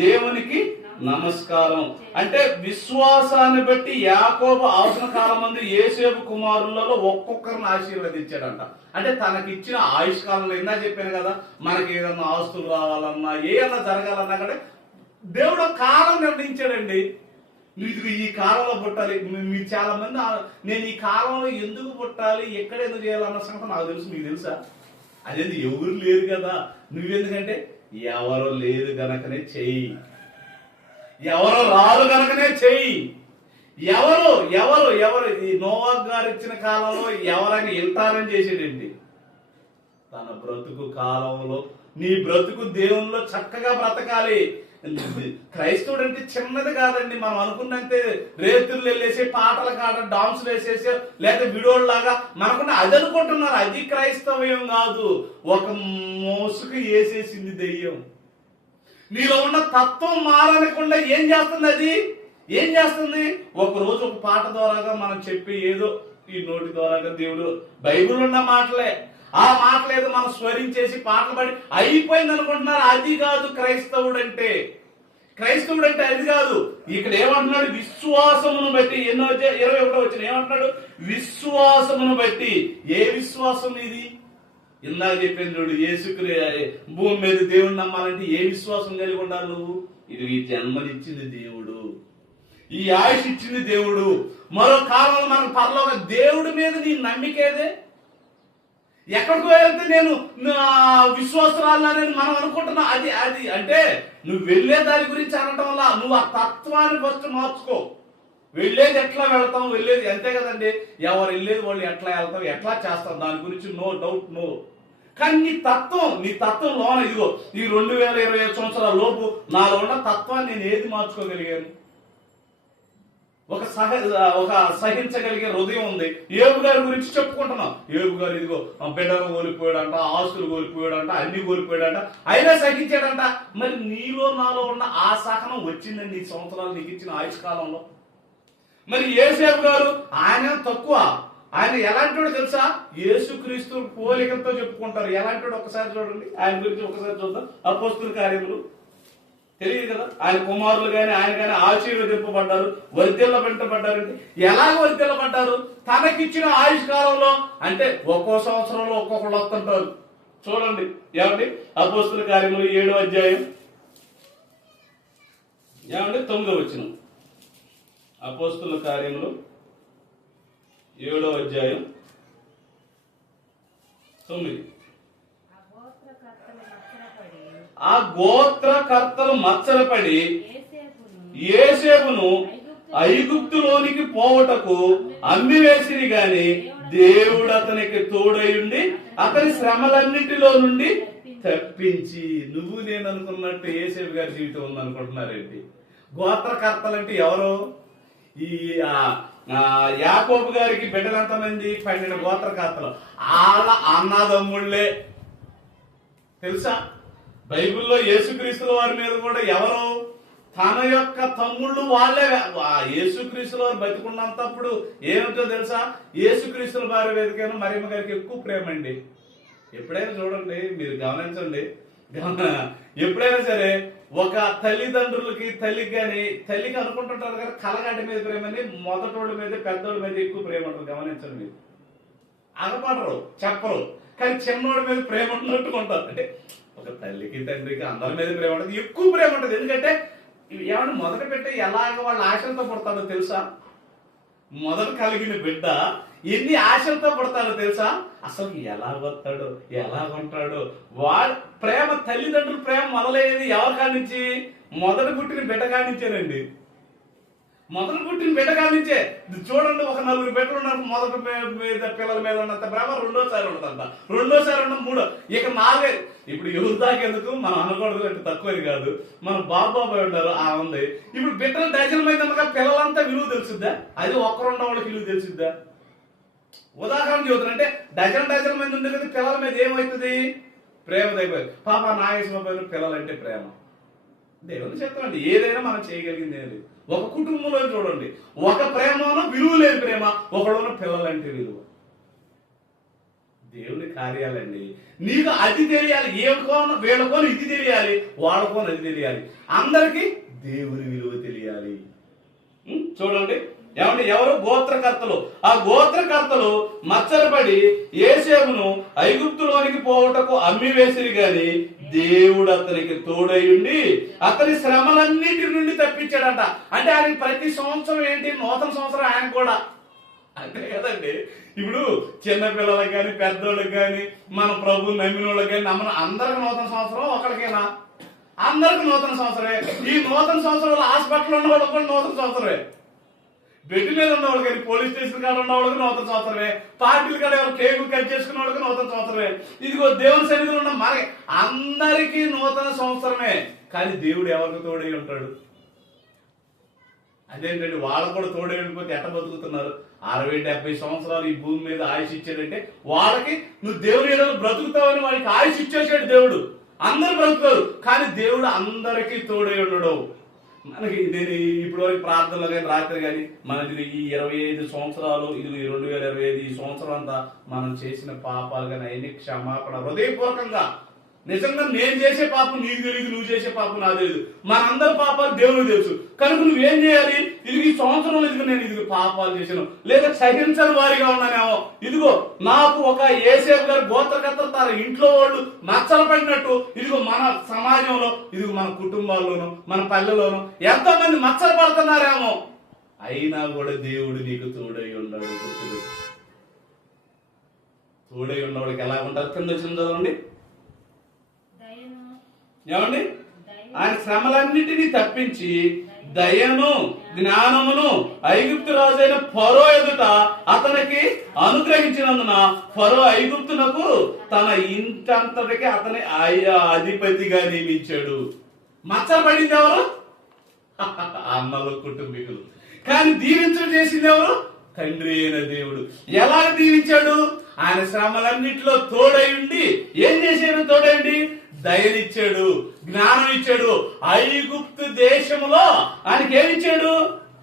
దేవునికి నమస్కారం. అంటే విశ్వాసాన్ని బట్టి యాకోబు అవసర కాలం మంది యేసేపు కుమారులలో ఒక్కొక్కరిని ఆశీర్వదించాడంట. అంటే తనకి ఇచ్చిన ఆయుష్ కాలంలో ఇందా చెప్పాను కదా, మనకి ఏదన్నా ఆస్తులు రావాలన్నా ఏదన్నా జరగాలన్నా కూడా దేవుడు కాలం నిర్ణయించాడండి. నువ్వు ఈ కాలంలో పుట్టాలి. మీరు చాలా మంది నేను ఈ కాలంలో ఎందుకు పుట్టాలి, ఎక్కడ ఎందుకు చేయాలన్న సంగతి నాకు తెలుసు, మీకు తెలుసా? అదేంటి ఎవరు లేరు కదా, నువ్వెందుకంటే ఎవరో లేదు గనకనే చెయ్యి, ఎవరో రారు గనకనే చెయ్యి. ఎవరు ఎవరు ఎవరు ఈ నోవాహు గారు ఇచ్చిన కాలంలో ఎవరైనా వింటారని చేసేదేంటి? తన బ్రతుకు కాలంలో నీ బ్రతుకు దేవునిలో చక్కగా బ్రతకాలి. క్రైస్తవుడు అంటే చిన్నది కాదండి. మనం అనుకున్నంతే రేతులు వెళ్ళేసి పాటల కాడ డాన్సులు వేసేసి లేదా వీడియోలాగా మనకున్న అది అనుకుంటున్నారు. అది క్రైస్తవ్యం కాదు. ఒక మోసుకు వేసేసింది దెయ్యం. నీలో ఉన్న తత్వం మారనకుండా ఏం చేస్తుంది? అది ఏం చేస్తుంది? ఒక రోజు ఒక పాట ద్వారాగా మనం చెప్పి ఏదో ఈ నోటి ద్వారా దేవుడు బైబిల్ ఉన్న మాటలే. ఆ మాటలేదు మనం స్వరించేసి పాటలు పాడి అయిపోయింది అనుకుంటున్నారు. అది కాదు క్రైస్తవుడు అంటే. క్రైస్తవుడు అంటే అది కాదు. ఇక్కడ ఏమంటున్నాడు? విశ్వాసమును బట్టి. 21 వచ్చిన ఏమంటున్నాడు? విశ్వాసమును బట్టి. ఏ విశ్వాసం ఇది? ఇందాక చెప్పింది చూడు, భూమి మీద దేవుడిని నమ్మాలంటే ఏ విశ్వాసం కలిగి ఉండాలి నువ్వు? ఇది ఈ జన్మనిచ్చింది దేవుడు, ఈ ఆయుష్ ఇచ్చింది దేవుడు, మరో కాలంలో మనకు పరలోక దేవుడి మీద నీ నమ్మికేదే. ఎక్కడికో వెళ్తే నేను విశ్వాసరాలని మనం అనుకుంటున్నాం. అది అది అంటే నువ్వు వెళ్లే దాని గురించి అనటం వల్ల నువ్వు ఆ తత్వాన్ని ఫస్ట్ మార్చుకో. వెళ్ళేది ఎట్లా వెళ్తాం, వెళ్ళేది అంతే కదండి. ఎవరు వెళ్ళేది వాళ్ళు ఎట్లా వెళ్తాం, ఎట్లా చేస్తాం, దాని గురించి నో డౌట్, నో. కానీ నీ తత్వం లోన ఇదిగో ఈ 2025 సంవత్సరాల లోపు నాలో ఉన్న తత్వాన్ని నేను ఏది మార్చుకోగలిగాను? ఒక సహించగలిగే హృదయం ఉంది. యోబు గారి గురించి చెప్పుకుంటున్నాం. యోబు గారు ఇదిగో బిడ్డలు కోల్పోయాడంట, ఆస్తులు కోల్పోయాడంట, అన్ని కోల్పోయాడంట, అయినా సహించాడంట. మరి నీలో నాలో ఉన్న ఆ సహనం వచ్చిందండి ఈ సంవత్సరాలు నీకు ఇచ్చిన ఆయుష్ కాలంలో. మరి యోసేపు గారు ఆయన తక్కువ, ఆయన ఎలాంటివాడు తెలుసా? యేసుక్రీస్తు పోలికలతో చెప్పుకుంటారు. ఎలాంటివాడు ఒకసారి చూడండి, ఆయన గురించి ఒకసారి చూద్దాం. అపోస్తుల కార్యములు తెలియదు కదా. ఆయన కుమారులు గాని ఆయన గాని ఆశీర్వదింపబడ్డారు, వర్ధిల్ల పెట్టబడ్డారంటే ఎలాగ వర్ధిల్లబడ్డారు? తనకిచ్చిన ఆయుష్ కాలంలో. అంటే ఒక్కో సంవత్సరంలో ఒక్కొక్కళ్ళు వస్తుంటారు. చూడండి ఏమండి, అపోస్తుల కార్యములు 7వ అధ్యాయం ఏమండి 9వ వచనం. అపోస్తుల కార్యములు 7వ అధ్యాయం 9. ఆ గోత్రకర్తలు మత్సరపడి యోసేపును ఐగుప్తులోనికి పోవటకు అమ్మివేసిరి గాని దేవుడు అతనికి తోడయుండి అతని శ్రమలన్నిటిలో నుండి తప్పించి. నువ్వు నేను అనుకున్నట్టు యోసేపు గారి జీవితం ఉంది అనుకుంటున్నారేంటి? గోత్రకర్తలంటే ఎవరు? ఈ యాకోబు గారికి బిడ్డలు ఎంతమంది? 12 గోత్రకర్తలు. వాళ్ళ అన్నదమ్ముళ్ళే తెలుసా? బైబిల్లో యేసుక్రీస్తుల వారి మీద కూడా ఎవరు? తన యొక్క తమ్ముళ్ళు వాళ్ళే. యేసుక్రీస్తుల వారు బతికున్నంతప్పుడు ఏమిటో తెలుసా? యేసుక్రీస్తుల వారి మీదకైనా మరియమ్మ గారికి ఎక్కువ ప్రేమ అండి. ఎప్పుడైనా చూడండి, మీరు గమనించండి, ఎప్పుడైనా సరే ఒక తల్లిదండ్రులకి తల్లికి కానీ తల్లికి అనుకుంటుంటారు కదా కలగంటి మీద ప్రేమని, మొదటోళ్ళ మీద పెద్దోళ్ళ మీద ఎక్కువ ప్రేమ ఉంటుంది. గమనించండి, మీరు అనపడరు, చెప్పరు, కానీ చిన్నోడి మీద ప్రేమ ఉన్నట్టుకుంటారు. అంటే ఒక తల్లికి తండ్రికి అందరి మీద ప్రేమ ఉంటుంది, ఎక్కువ ప్రేమ ఉంటుంది. ఎందుకంటే ఏమన్నా మొదట పెట్టే ఎలాగ వాళ్ళ ఆశలతో పుడతారో తెలుసా? మొదట కలిగిన బిడ్డ ఎన్ని ఆశలతో పుడతారో తెలుసా? అసలు ఎలా వస్తాడు, ఎలా ఉంటాడు, వాడు ప్రేమ, తల్లిదండ్రుల ప్రేమ మొదలయ్యేది ఎవరి కాడి నుంచి? మొదట పుట్టిన బిడ్డ కాడి నుంచేనండి. మొదట పుట్టిన బిడ్డ కాడి నుంచే. చూడండి, ఒక 4 బిడ్డలు ఉన్నారు. మొదటి మీద పిల్లల మీద ఉన్నంత ప్రేమ రెండోసారి ఉండదంట, రెండోసారి ఉన్న 3, ఇక 4. ఇప్పుడు ఎవరు దాకేందుకు మనం అనకూడదు అంటే తక్కువది కాదు. మన బాబాయ్ ఉంటారు, ఉంది. ఇప్పుడు బిడ్డలు డజన్ మీద ఉండగా పిల్లలంతా విలువ తెలుసుద్దా? అది ఒక్కరున్న వాళ్ళకి విలువ తెలుసుద్దా? ఉదాహరణ చెబుతున్నా, అంటే డజన్ మంది ఉండే కదా పిల్లల మీద ఏమవుతుంది? ప్రేమ అయిపోయింది. పాప నాగేశ్వర పిల్లలంటే ప్రేమ. దేవుని చెప్తామండి, ఏదైనా మనం చేయగలిగింది ఏది. ఒక కుటుంబంలో చూడండి, ఒక ప్రేమలో విలువ లేని ప్రేమ, ఒకళ్ళలో పిల్లలంటే విలువ. దేవుని కార్యాలండి. నీకు అది తెలియాలి, వీళ్ళకోని ఇది తెలియాలి, వాళ్ళకోని అది తెలియాలి. అందరికీ దేవుని విలువ తెలియాలి. చూడండి ఏమంటే ఎవరు? గోత్రకర్తలు. ఆ గోత్రకర్తలు మచ్చరపడి యోసేపును ఐగుప్తులోనికి పోవటకు అమ్మివేసిరి గాని దేవుడు అతనికి తోడయుండి అతని శ్రమలన్నిటి నుండి తప్పించాడంట. అంటే ఆయన ప్రతి సంవత్సరం ఏంటి? నూతన సంవత్సరం ఆయన కూడా అంతే కదండి. ఇప్పుడు చిన్న పిల్లలకు కానీ పెద్దోళ్ళకి కానీ మన ప్రభుని నమ్మిన వాళ్ళకి కానీ అందరికి నూతన సంవత్సరం ఒకరికైనా? అందరికి నూతన సంవత్సరమే. ఈ నూతన సంవత్సరంలో హాస్పిటల్ ఉన్న వాళ్ళకి కూడా నూతన సంవత్సరమే. బెడ్ మీద ఉన్నవాళ్ళు కానీ పోలీస్ స్టేషన్ కాడ ఉన్నవాళ్ళకి నూతన సంవత్సరమే. పార్టీలు కాడ ఎవరు కేకులు కట్ చేసుకున్న వాళ్ళకి నూతన సంవత్సరమే. ఇదిగో దేవుని సన్నిధిలో ఉన్న మన అందరికీ నూతన సంవత్సరమే. కానీ దేవుడు ఎవరికి తోడై ఉంటాడు? అదేంటండి, వాళ్ళు కూడా తోడై ఉండిపోతే ఎట్ట బతుకుతున్నారు? 60-70 సంవత్సరాలు ఈ భూమి మీద ఆయుష్ ఇచ్చాడంటే వాళ్ళకి నువ్వు దేవుని ఏదో బ్రతుకుతావని వాళ్ళకి ఆయుష్ ఇచ్చేసాడు దేవుడు. అందరు బ్రతుకుతారు, కానీ దేవుడు అందరికీ తోడై ఉండడు. మనకి నేను ఇప్పటి వరకు ప్రార్థనలు కానీ రాత్రి కానీ మనకి ఈ 25 సంవత్సరాలు ఇది 2025 ఈ సంవత్సరం అంతా మనం చేసిన పాపాలు కానీ అవన్నీ క్షమాపణ హృదయపూర్వకంగా. నిజంగా నేను చేసే పాపం నీకు తెలియదు, నువ్వు చేసే పాపం నాకు తెలియదు, మనందరి పాపాలు దేవునికి తెలుసు. కనుక నువ్వేం చేయాలి? ఈ సంవత్సరంలో నేను పాపాలు చేశాను లేదా సహించని వారిగా ఉన్నానేమో, ఇదిగో నాకు ఒక యేసేపు గారి గోత్రకర్త తన ఇంట్లో వాళ్ళు మచ్చలు పడినట్టు మన సమాజంలో మన కుటుంబాల్లోనూ మన పల్లెల్లోనూ ఎంతో మంది మచ్చలు పడుతున్నారేమో, అయినా కూడా దేవుడు నీకు తోడై ఉన్నాడు. తోడై ఉన్నవాడికి ఎలా ఉంటారు? కింద వచ్చిన చదవండి ఏమండి. ఆయన శ్రమలన్నిటినీ తప్పించి దయను జ్ఞానమును ఐగుప్తు రాజైన ఫరో ఎదుట అతనికి అనుగ్రహించినందున ఫరో ఐగుప్తునకు తన ఇంటంతటికి అతని అధిపతిగా నియమించాడు. మచ్చపడింది ఎవరు? అన్నలు కుటుంబీకులు. కానీ దీవించడం చేసింది ఎవరు? తండ్రి అయిన దేవుడు. ఎలా దీవించాడు? ఆయన శ్రమలన్నిటిలో తోడై ఉండి ఏం చేశాడు? తోడై ఉండి దయనిచ్చాడు, జ్ఞానం ఇచ్చాడు. ఐగుప్తు దేశంలో ఆయనకి ఏమిచ్చాడు?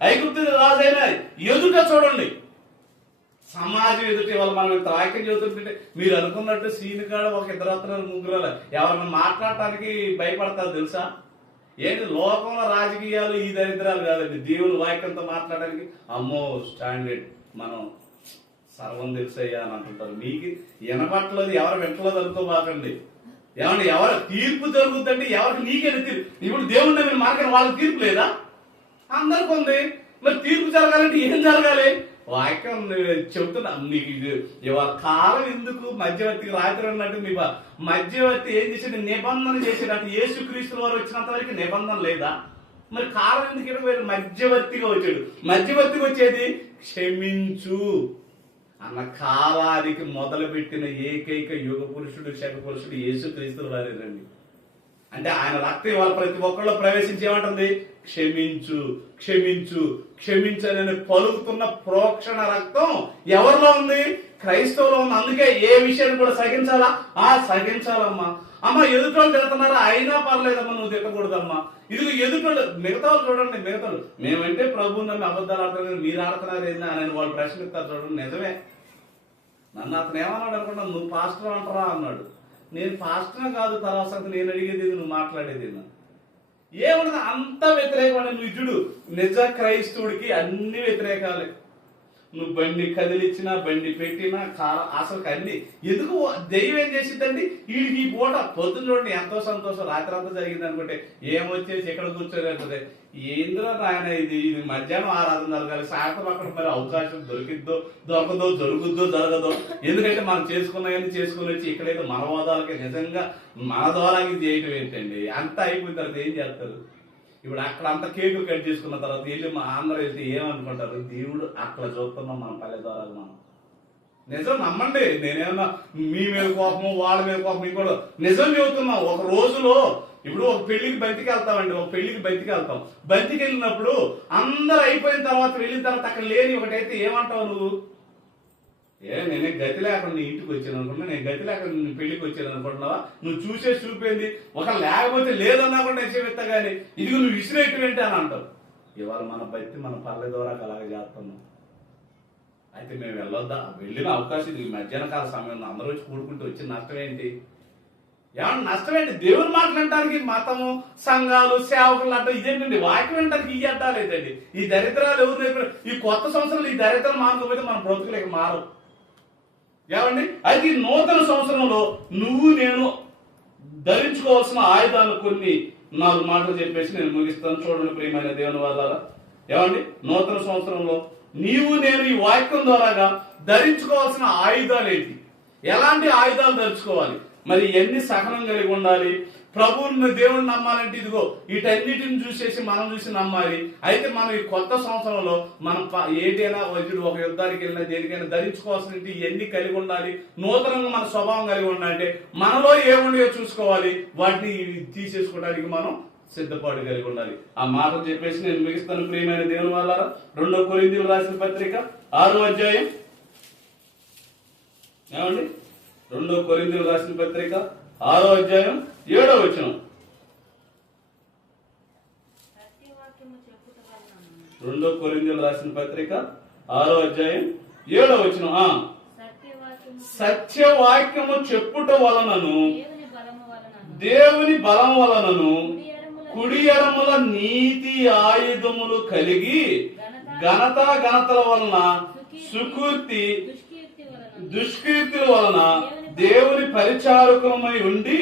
ఐగుప్తు రాజైన ఎదుట చూడండి, సమాజం ఎదుట. ఇవాళ మనం ఇంత వాక్యం చదువుతుంటే మీరు అనుకున్నట్టు సీని కాడ ఒక 2-3 ఎవరన్నా మాట్లాడటానికి భయపడతారు తెలుసా? ఏంటి లోకంలో రాజకీయాలు ఈ దరిద్రాలు కాదండి. దేవుని వాక్యంతో మాట్లాడడానికి అమ్మో స్టాండర్డ్ మనం సర్వం తెలుసయ్యా అని అంటుంటారు. మీకు వినపట్లేదు, ఎవరు వింటలేదు అనుకోబాకండి. ఏమంటే ఎవరు తీర్పు జరుగుతుందంటే ఎవరికి నీకేనా తీర్పు? ఇప్పుడు దేవుడిని మీరు మాట్లాడిన వాళ్ళకి తీర్పు లేదా? అందరికి ఉంది. మరి తీర్పు జరగాలంటే ఏం జరగాలి? వాక్యం చెబుతున్నా నీకు. ఇవాళ కాలం ఎందుకు మధ్యవర్తికి రాత్రి అన్నట్టు మీ మధ్యవర్తి ఏం చేసాడు? నిబంధన చేసాడు. అంటే యేసుక్రీస్తు వారు వచ్చినంత వరకు నిబంధన లేదా? మరి కాలం ఎందుకు మధ్యవర్తిగా వచ్చాడు? మధ్యవర్తిగా వచ్చేది క్షమించు అన్న కాలానికి మొదలుపెట్టిన ఏకైక యుగ పురుషుడు శక పురుషుడు యేసుక్రీస్తు వారేనండి. అంటే ఆయన రక్తం వాళ్ళ ప్రతి ఒక్కళ్ళు ప్రవేశించి ఏమంటుంది? క్షమించు క్షమించు క్షమించని పలుకుతున్న ప్రోక్షణ రక్తం ఎవరిలో ఉంది? క్రైస్తవులో ఉంది. అందుకే ఏ విషయాన్ని కూడా సహించాలా? సహించాలమ్మా. అమ్మ ఎదుటోళ్ళు తిడుతున్నారా? అయినా పర్లేదమ్మా, నువ్వు తిట్టకూడదమ్మా. ఇది ఎదుటోళ్ళు మిగతా వాళ్ళు చూడండి, మిగతా మేమంటే ప్రభువు నమ్మి అబద్ధాలు ఆడుతున్నారు, మీరు ఆడుతున్నారు ఏందా అని వాళ్ళు ప్రశ్నిస్తారు. చూడండి, నిజమే. నన్ను అతను ఏమన్నాడు అనుకున్నా, నువ్వు పాస్టర్ అంటారా అన్నాడు. నేను పాస్టర్ కాదు, తర్వాత నేను అడిగేది నువ్వు మాట్లాడేది ఏమన్నది అంత వ్యతిరేకమైన నిజుడు. నిజ క్రైస్తవుడికి అన్ని వ్యతిరేకాలే. నువ్వు బండి కదిలిచ్చినా బండి పెట్టినా అసలు అన్ని ఎందుకు దెయ్యం ఏం చేసిందండి? వీడికి ఈ పూట పొద్దున్న చూడండి ఎంతో సంతోషం, రాత్రి అంతా జరిగింది అనుకుంటే ఏమొచ్చేసి ఎక్కడ కూర్చొని అంటుంది ఏంద్రా నాయన ఇది మధ్యాహ్నం ఆరాధన జరగాలి, సాయంత్రం అక్కడ మరి అవకాశం దొరకదో జరుగుద్దో జరగదో. ఎందుకంటే మనం చేసుకున్నాయని చేసుకుని వచ్చి ఇక్కడైతే మనవాదాలకి నిజంగా మన ద్వారా ఇది చేయటం ఏంటండి? అంతా అయిపోయిన తర్వాత ఏం చేస్తారు? ఇప్పుడు అక్కడ అంతా కేకులు కట్ చేసుకున్న తర్వాత వెళ్ళి మా ఆంధ్ర వెళ్తే ఏమనుకుంటారు? దేవుడు అక్కడ చూస్తున్నాం మన పల్లె ద్వారా. మనం నిజం నమ్మండి. నేనేమన్నా మీ మీద కోపము వాళ్ళ మీద కోపం ఇంకోటి నిజం చెబుతున్నాం. ఒక రోజులో ఇప్పుడు ఒక పెళ్లికి బంతికి వెళ్తామండి, ఒక పెళ్లికి బంతికి వెళ్తాం. బంతికి వెళ్ళినప్పుడు అందరు అయిపోయిన తర్వాత వెళ్ళిన తర్వాత అక్కడ లేని ఒకటైతే ఏమంటావు నువ్వు? నేనే గతి లేకుండా నీ ఇంటికి వచ్చాను అనుకున్నా, నేను గతి లేకుండా నీ పెళ్లికి వచ్చాను అనుకుంటున్నావా? నువ్వు చూసే చూపింది ఒక లేకపోతే లేదన్నా కూడా నేను చెప్తా కానీ ఇది నువ్వు విసిరేటువంటి అని అంటావు. ఇవాళ మన బతి మన పల్లె ద్వారా అలాగే చేస్తున్నాం. అయితే మేము వెళ్ళొద్దా? వెళ్ళిన అవకాశం ఇది మధ్యాహ్న కాల సమయంలో అందరూ వచ్చి కూడుకుంటూ వచ్చిన నష్టం ఏంటి? ఏమన్నా నష్టం ఏంటి? దేవుని మాట్లాడటానికి మతము సంఘాలు సేవకులు అంటే ఇదేంటండి? వాక్యం వినడానికి ఈ అడ్డాలు ఏంటండి? ఈ దరిద్రాలు ఎవరు నేర్పారు? ఈ కొత్త సంవత్సరాలు ఈ దరిద్రం మానుకోపోతే మన బ్రతుకులేక మారవు. ఏమండి? అయితే ఈ నూతన సంవత్సరంలో నువ్వు నేను ధరించుకోవాల్సిన ఆయుధాలు కొన్ని 4 మాటలు చెప్పేసి నేను ముగిస్తాను. చూడండి ప్రియమైన దేవుని వాదాల. ఏమండి? నూతన సంవత్సరంలో నీవు నేను ఈ వాక్యం ద్వారాగా ధరించుకోవాల్సిన ఆయుధాలు ఏంటి? ఎలాంటి ఆయుధాలు ధరించుకోవాలి? మరి ఎన్ని సహనం కలిగి ఉండాలి? ప్రభువుని దేవుని నమ్మాలంటే ఇదిగో వీటన్నిటిని చూసేసి మనం చూసి నమ్మాలి. అయితే మనం ఈ కొత్త సంవత్సరంలో మనం ఏదైనా వైద్యుడు ఒక యుద్ధానికి వెళ్ళినా దేనికైనా ధరించుకోవాల్సిన ఎన్ని కలిగి ఉండాలి? నూతనంగా మన స్వభావం కలిగి ఉండాలంటే మనలో ఏముండో చూసుకోవాలి. వాటిని తీసేసుకోవడానికి మనం సిద్ధపాటు కలిగి ఉండాలి. ఆ మాటలు చెప్పేసి నేను ముగిస్తాను ప్రియమైన దేవుని వాళ్ళారా. 2 కొరింథీయులు రాసిన పత్రిక 6వ అధ్యాయం. ఏమండి? 2 కొరింథీయులు రాసిన పత్రిక 6వ అధ్యాయం 7వ వచనం. రెండో కొరింథీయులకు రాసిన పత్రిక 6వ అధ్యాయం 7వ వచనం. సత్యవాక్యము చెప్పుట వలనను దేవుని బలం వలనను కుడి ఎడముల నీతి ఆయుధములు కలిగి ఘనతల వలన సుకీర్తి దుష్కీర్తుల వలన దేవుని పరిచారకమై ఉండి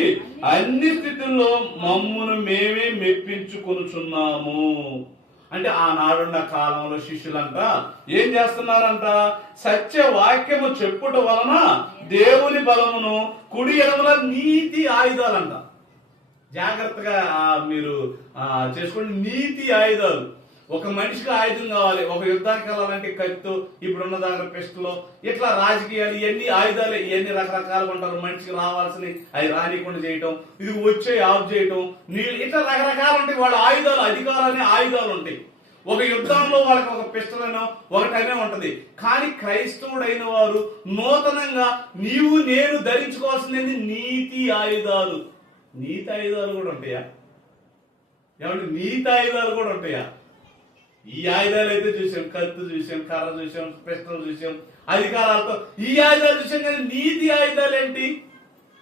అన్ని స్థితుల్లో మమ్మును మేమే మెప్పించుకొనుచున్నాము. అంటే ఆనాడున్న కాలంలో శిష్యులంట ఏం చేస్తున్నారంట? సత్య వాక్యము చెప్పుట వలన దేవుని బలమును కుడి ఎడమల నీతి ఆయుధాలంట. జాగ్రత్తగా మీరు చేసుకోండి. నీతి ఆయుధాలు. ఒక మనిషికి ఆయుధం కావాలి. ఒక యుద్ధానికి వెళ్ళాలంటే కత్తితో, ఇప్పుడున్న దగ్గర పిస్టలో, ఇట్లా రాజకీయాలు, ఇవన్నీ ఆయుధాలు, ఇవన్నీ రకరకాలుగా ఉంటారు. మనిషికి రావాల్సినవి అవి రానికుండా చేయటం, ఇది వచ్చే ఆఫ్ చేయటం, నీళ్ళు, ఇట్లా రకరకాలు ఉంటాయి. వాళ్ళ ఆయుధాలు, అధికారాన్ని ఆయుధాలు ఉంటాయి. ఒక యుద్ధంలో వాళ్ళకి ఒక పిస్టల్ అయినా ఒకటనే ఉంటది. కానీ క్రైస్తవుడైన వారు నూతనంగా నీవు నేను ధరించుకోవాల్సింది నీతి ఆయుధాలు. నీతి ఆయుధాలు కూడా ఉంటాయా? ఏమంటే నీతి ఆయుధాలు కూడా ఉంటాయా? ఈ ఆయుధాలు అయితే చూసాం, కత్తి చూసాం, కర్ర చూసాం, పిస్టల్ చూసాం, అధికారాలతో ఈ ఆయుధాలు చూసాం. కానీ నీతి ఆయుధాలు ఏంటి?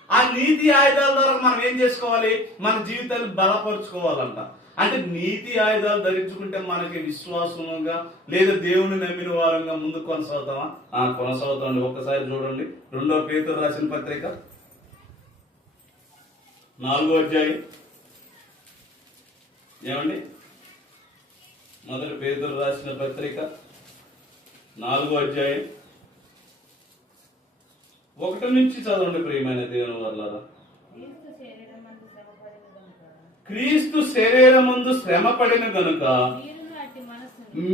ఆ నీతి ఆయుధాల ద్వారా మనం ఏం చేసుకోవాలి? మన జీవితాన్ని బలపరుచుకోవాలంట. అంటే నీతి ఆయుధాలు ధరించుకుంటే మనకి విశ్వాసంగా లేదా దేవుని నమ్మిన వారంగా ముందుకు కొనసాగుతామా? కొనసాగుతామండి. ఒక్కసారి చూడండి, 2వ పేతురు రాసిన పత్రిక 4వ అధ్యాయం. ఏమండి? 1 పేతురు రాసిన పత్రిక 4వ అధ్యాయం 1 నుంచి చదవండి ప్రియమైన దేవుని వర్లారా. క్రీస్తు శరీరమందు శ్రమ పడిన గనుక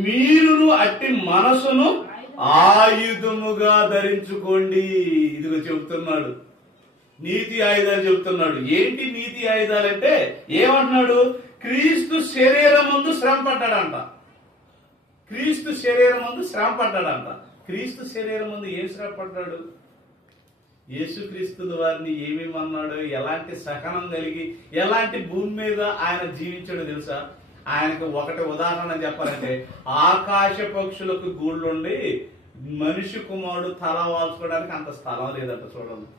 మీరును అట్టి మనసును ఆయుధముగా ధరించుకోండి. ఇదిగో చెబుతున్నాడు, నీతి ఆయుధాలు చెబుతున్నాడు. ఏంటి నీతి ఆయుధాలు అంటే? ఏమంటున్నాడు? క్రీస్తు శరీరమందు శ్రమ పడ్డాడంట. క్రీస్తు శరీరమందు శ్రమ పడ్డాడంట. క్రీస్తు శరీరమందు ఏం శ్రమ పడ్డాడు? యేసుక్రీస్తు వారిని ఏమేమన్నాడు, ఎలాంటి సహనం కలిగి ఎలాంటి భూమి మీద ఆయన జీవించాడో తెలుసా? ఆయనకు ఒకటి ఉదాహరణ చెప్పాలంటే, ఆకాశ పక్షులకు గూళ్ళుండి మనిషి కుమారుడు తల వాల్చుకోవడానికి అంత స్థలం లేదంట. చూడండి,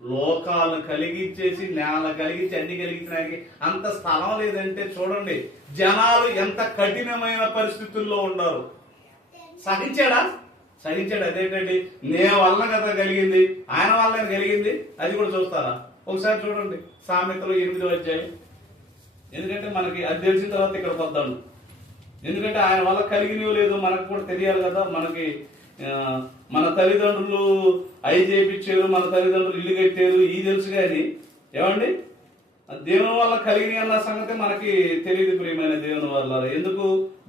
లోకాలను కలిగించేసి నేల కలిగించి అన్ని కలిగించడానికి అంత స్థలం లేదంటే చూడండి జనాలు ఎంత కఠినమైన పరిస్థితుల్లో ఉన్నారు. సహించాడా? సహించాడు. అదేంటండి, నేను వల్ల కదా కలిగింది, ఆయన వల్ల కలిగింది. అది కూడా చూస్తారా? ఒకసారి చూడండి సామెతలు 8వ అధ్యాయం. ఎందుకంటే మనకి అది తెలిసిన తర్వాత ఇక్కడికి వద్దాం. ఎందుకంటే ఆయన వల్ల కలిగినవి లేదు మనకు కూడా తెలియాలి కదా. మనకి మన తల్లిదండ్రులు అయి చేపించారు, మన తల్లిదండ్రులు ఇల్లు కట్టారు, ఇది తెలుసు. కానీ ఏమండి, దేవుని వల్ల కలిగిన అన్న సంగతి మనకి తెలియదు ప్రియమైన దేవుని వల్ల. ఎందుకు?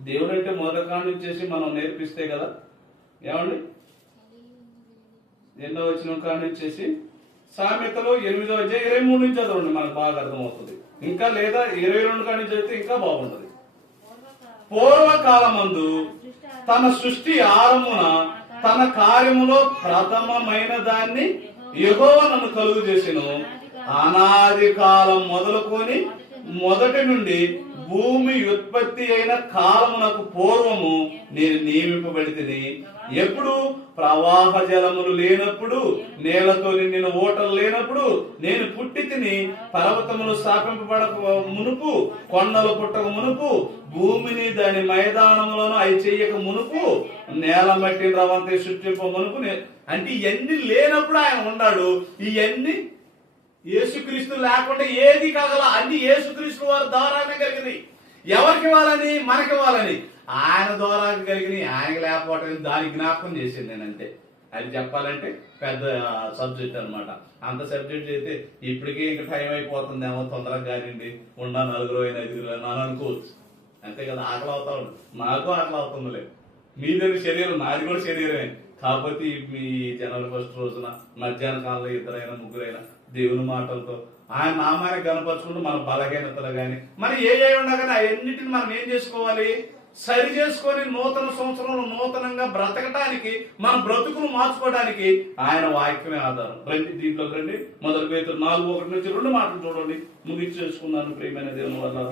దేవుడు అంటే మొదటి కాండం చేసి మనం నేర్పిస్తే కదా. ఏమండి, 8వ వచనం కాండించేసి సామెతలో 8వ అధ్యాయం 23 నుంచి చదవండి, మనకు బాగా అర్థమవుతుంది. ఇంకా లేదా 22 కాడి నుంచి చదివితే ఇంకా బాగుంటది. పూర్వకాలమందు తన సృష్టి ఆరంభమున తన కార్యములో ప్రథమమైన దాన్ని యెహోవా నన్ను కలుగు చేసెను. అనాది కాలం మొదలుకొని మొదటి నుండి భూమి ఉత్పత్తి అయిన కాలమునకు పూర్వము నేను నియమింపబడితిని. ఎప్పుడు? ప్రవాహ జలములు లేనప్పుడు, నేలతో నిండిన ఓటలు లేనప్పుడు నేను పుట్టి తిని, పర్వతములు స్థాపింపబడక మునుపు, కొండలు పుట్టక మునుపు, భూమిని దాని మైదానములను అవి చెయ్యక మునుపు, నేల మట్టి రవంతి సృష్టింప మునుపు. అంటే ఇవన్నీ లేనప్పుడు ఆయన ఉన్నాడు. ఇవన్నీ యేసుక్రీస్తు లేకుండా ఏది కాగల అన్ని యేసుక్రీస్తు వారి ద్వారానే కలిగింది. ఎవరికి ఇవ్వాలని? మనకి ఇవ్వాలని. ఆయన ద్వారా కలిగినాయి. ఆయనకి లేకపోవటం దాని జ్ఞాపకం చేసింది నేను. అంతే. అది చెప్పాలంటే పెద్ద సబ్జెక్ట్ అనమాట. అంత సబ్జెక్ట్ అయితే ఇప్పటికే ఇంకా టైం అయిపోతుందేమో, తొందరగా కానివ్వండి, ఉన్న 4 5 అని అనుకోవచ్చు. అంతే కదా. ఆకలి అవుతా ఉంది, నాకు ఆకలి అవుతుందిలే. మీదని శరీరం, నాది కూడా శరీరమే. కాకపోతే మీ జనవరి 1 రోజున మధ్యాహ్న కాలంలో 2 3 దేవుని మాటలతో ఆయన నామాన్ని గనపరుచుకుంటూ మన బలహీనతలు కానీ మన ఏ ఉన్నా కానీ అవన్నిటిని మనం ఏం చేసుకోవాలి? సరి చేసుకొని నూతన సంవత్సరంలో నూతనంగా బ్రతకటానికి, మన బ్రతుకును మార్చుకోవడానికి ఆయన వాక్యమే ఆధారం. రండి, దీంట్లోకి రండి. 1 పేతురు 4:1 నుంచి 2 మాటలు చూడండి, ముగించేసుకున్నాను ప్రియమైన దేవుని వల్ల.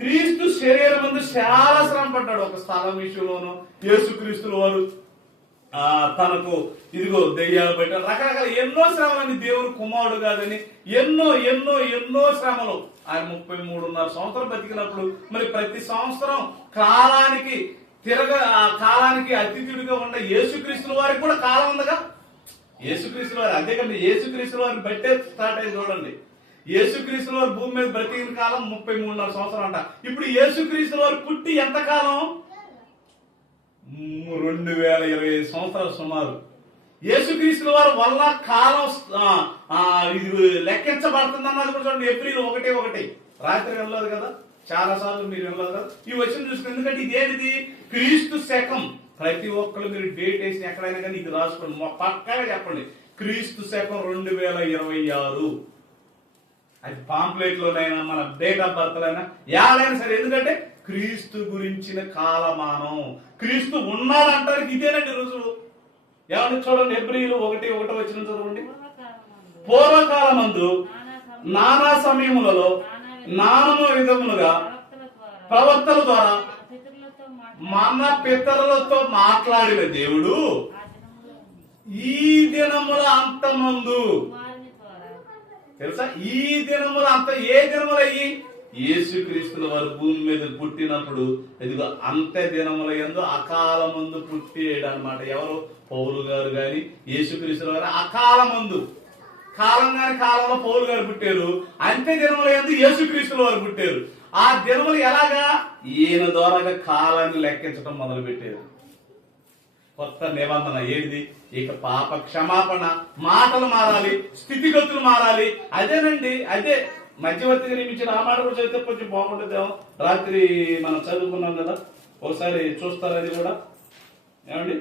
క్రీస్తు శరీరం ముందు చాలా శ్రమ పడ్డాడు. ఒక స్థలం విషయంలోను యేసుక్రీస్తుల వారు తనకు ఇదిగో దెయ్యాలు బయట రకరకాల ఎన్నో శ్రమలని, దేవుడు కుమారుడు కాదని ఎన్నో ఎన్నో ఎన్నో శ్రమలు. ఆయన 33.5 సంవత్సరం బతికినప్పుడు మరి ప్రతి సంవత్సరం కాలానికి ఆ కాలానికి అతిథుడిగా ఉన్న యేసుక్రీస్తుల వారికి కూడా కాలం ఉందిగా. యేసుక్రీస్తుల వారు అంతేకండి, యేసుక్రీస్తుల వారిని బట్టే స్టార్ట్ అయింది చూడండి. యేసుక్రీస్తుల వారు భూమి మీద బ్రతికిన కాలం 33.5 సంవత్సరం అంట. ఇప్పుడు యేసుక్రీస్తుల వారు పుట్టి ఎంతకాలం? 2025 సంవత్సరాలు సుమారు. యేసుక్రీస్తుల వారు వల్ల కాలం ఇది లెక్కించబడుతుంది అన్నది కూడా చూడండి. ఏప్రిల్ 1 రాత్రి వెళ్ళదు కదా, చాలా సార్లు మీరు వెళ్ళదు కదా ఈ వచ్చిన చూసుకుని. ఎందుకంటే ఇది ఏంటిది? క్రీస్తు శకం. ప్రతి ఒక్కరు మీరు డేట్ వేసి ఎక్కడైనా కానీ ఇది రాసుకోండి, పక్కాగా చెప్పండి. క్రీస్తు శకం 2026. అది పాంప్లెట్ లోనైనా మన డేట్ ఆఫ్ బర్త్ అయినా యాడైనా సరే. ఎందుకంటే క్రీస్తు గురించిన కాలమానం, క్రీస్తు ఉన్నాడంటానికి ఇదేనండి రుజువు. ఏమన్నా చూడండి, ఏప్రిల్ 1 వచ్చిన చదవండి. పూర్వకాలమందు నానా సమయములలో నానా విధములుగా ప్రవక్తల ద్వారా మన పితరులతో మాట్లాడిన దేవుడు ఈ దినముల అంతమందు, తెలుసా? ఈ దినముల అంత ఏ దినములు అయ్యి? యేసుక్రీస్తుల వారు భూమి మీద పుట్టినప్పుడు ఇదిగో అంత్య దినముల యందు అకాలమందు పుట్టాడు అనమాట. ఎవరు? పౌలు గారు గాని యేసుక్రీస్తుల వారు అకాలమందు, కాలం కాని కాలంలో పౌలు గారు పుట్టారు. అంత్య దినముల యందు యేసుక్రీస్తుల వారు పుట్టారు. ఆ దినములు ఎలాగా? ఈయన ద్వారాగా కాలాన్ని లెక్కించడం మొదలు పెట్టారు. కొత్త నిబంధన ఏది? ఇక పాప క్షమాపణ, మాటలు మారాలి, స్థితిగతులు మారాలి. అదేనండి, అదే మధ్యవర్తిగా నియమించిన. ఆ మాట కూడా చదివితే కొంచెం బాగుంటుందేమో. రాత్రి మనం చదువుకున్నాం కదా, ఒకసారి చూస్తారా? అది కూడా ఏమండి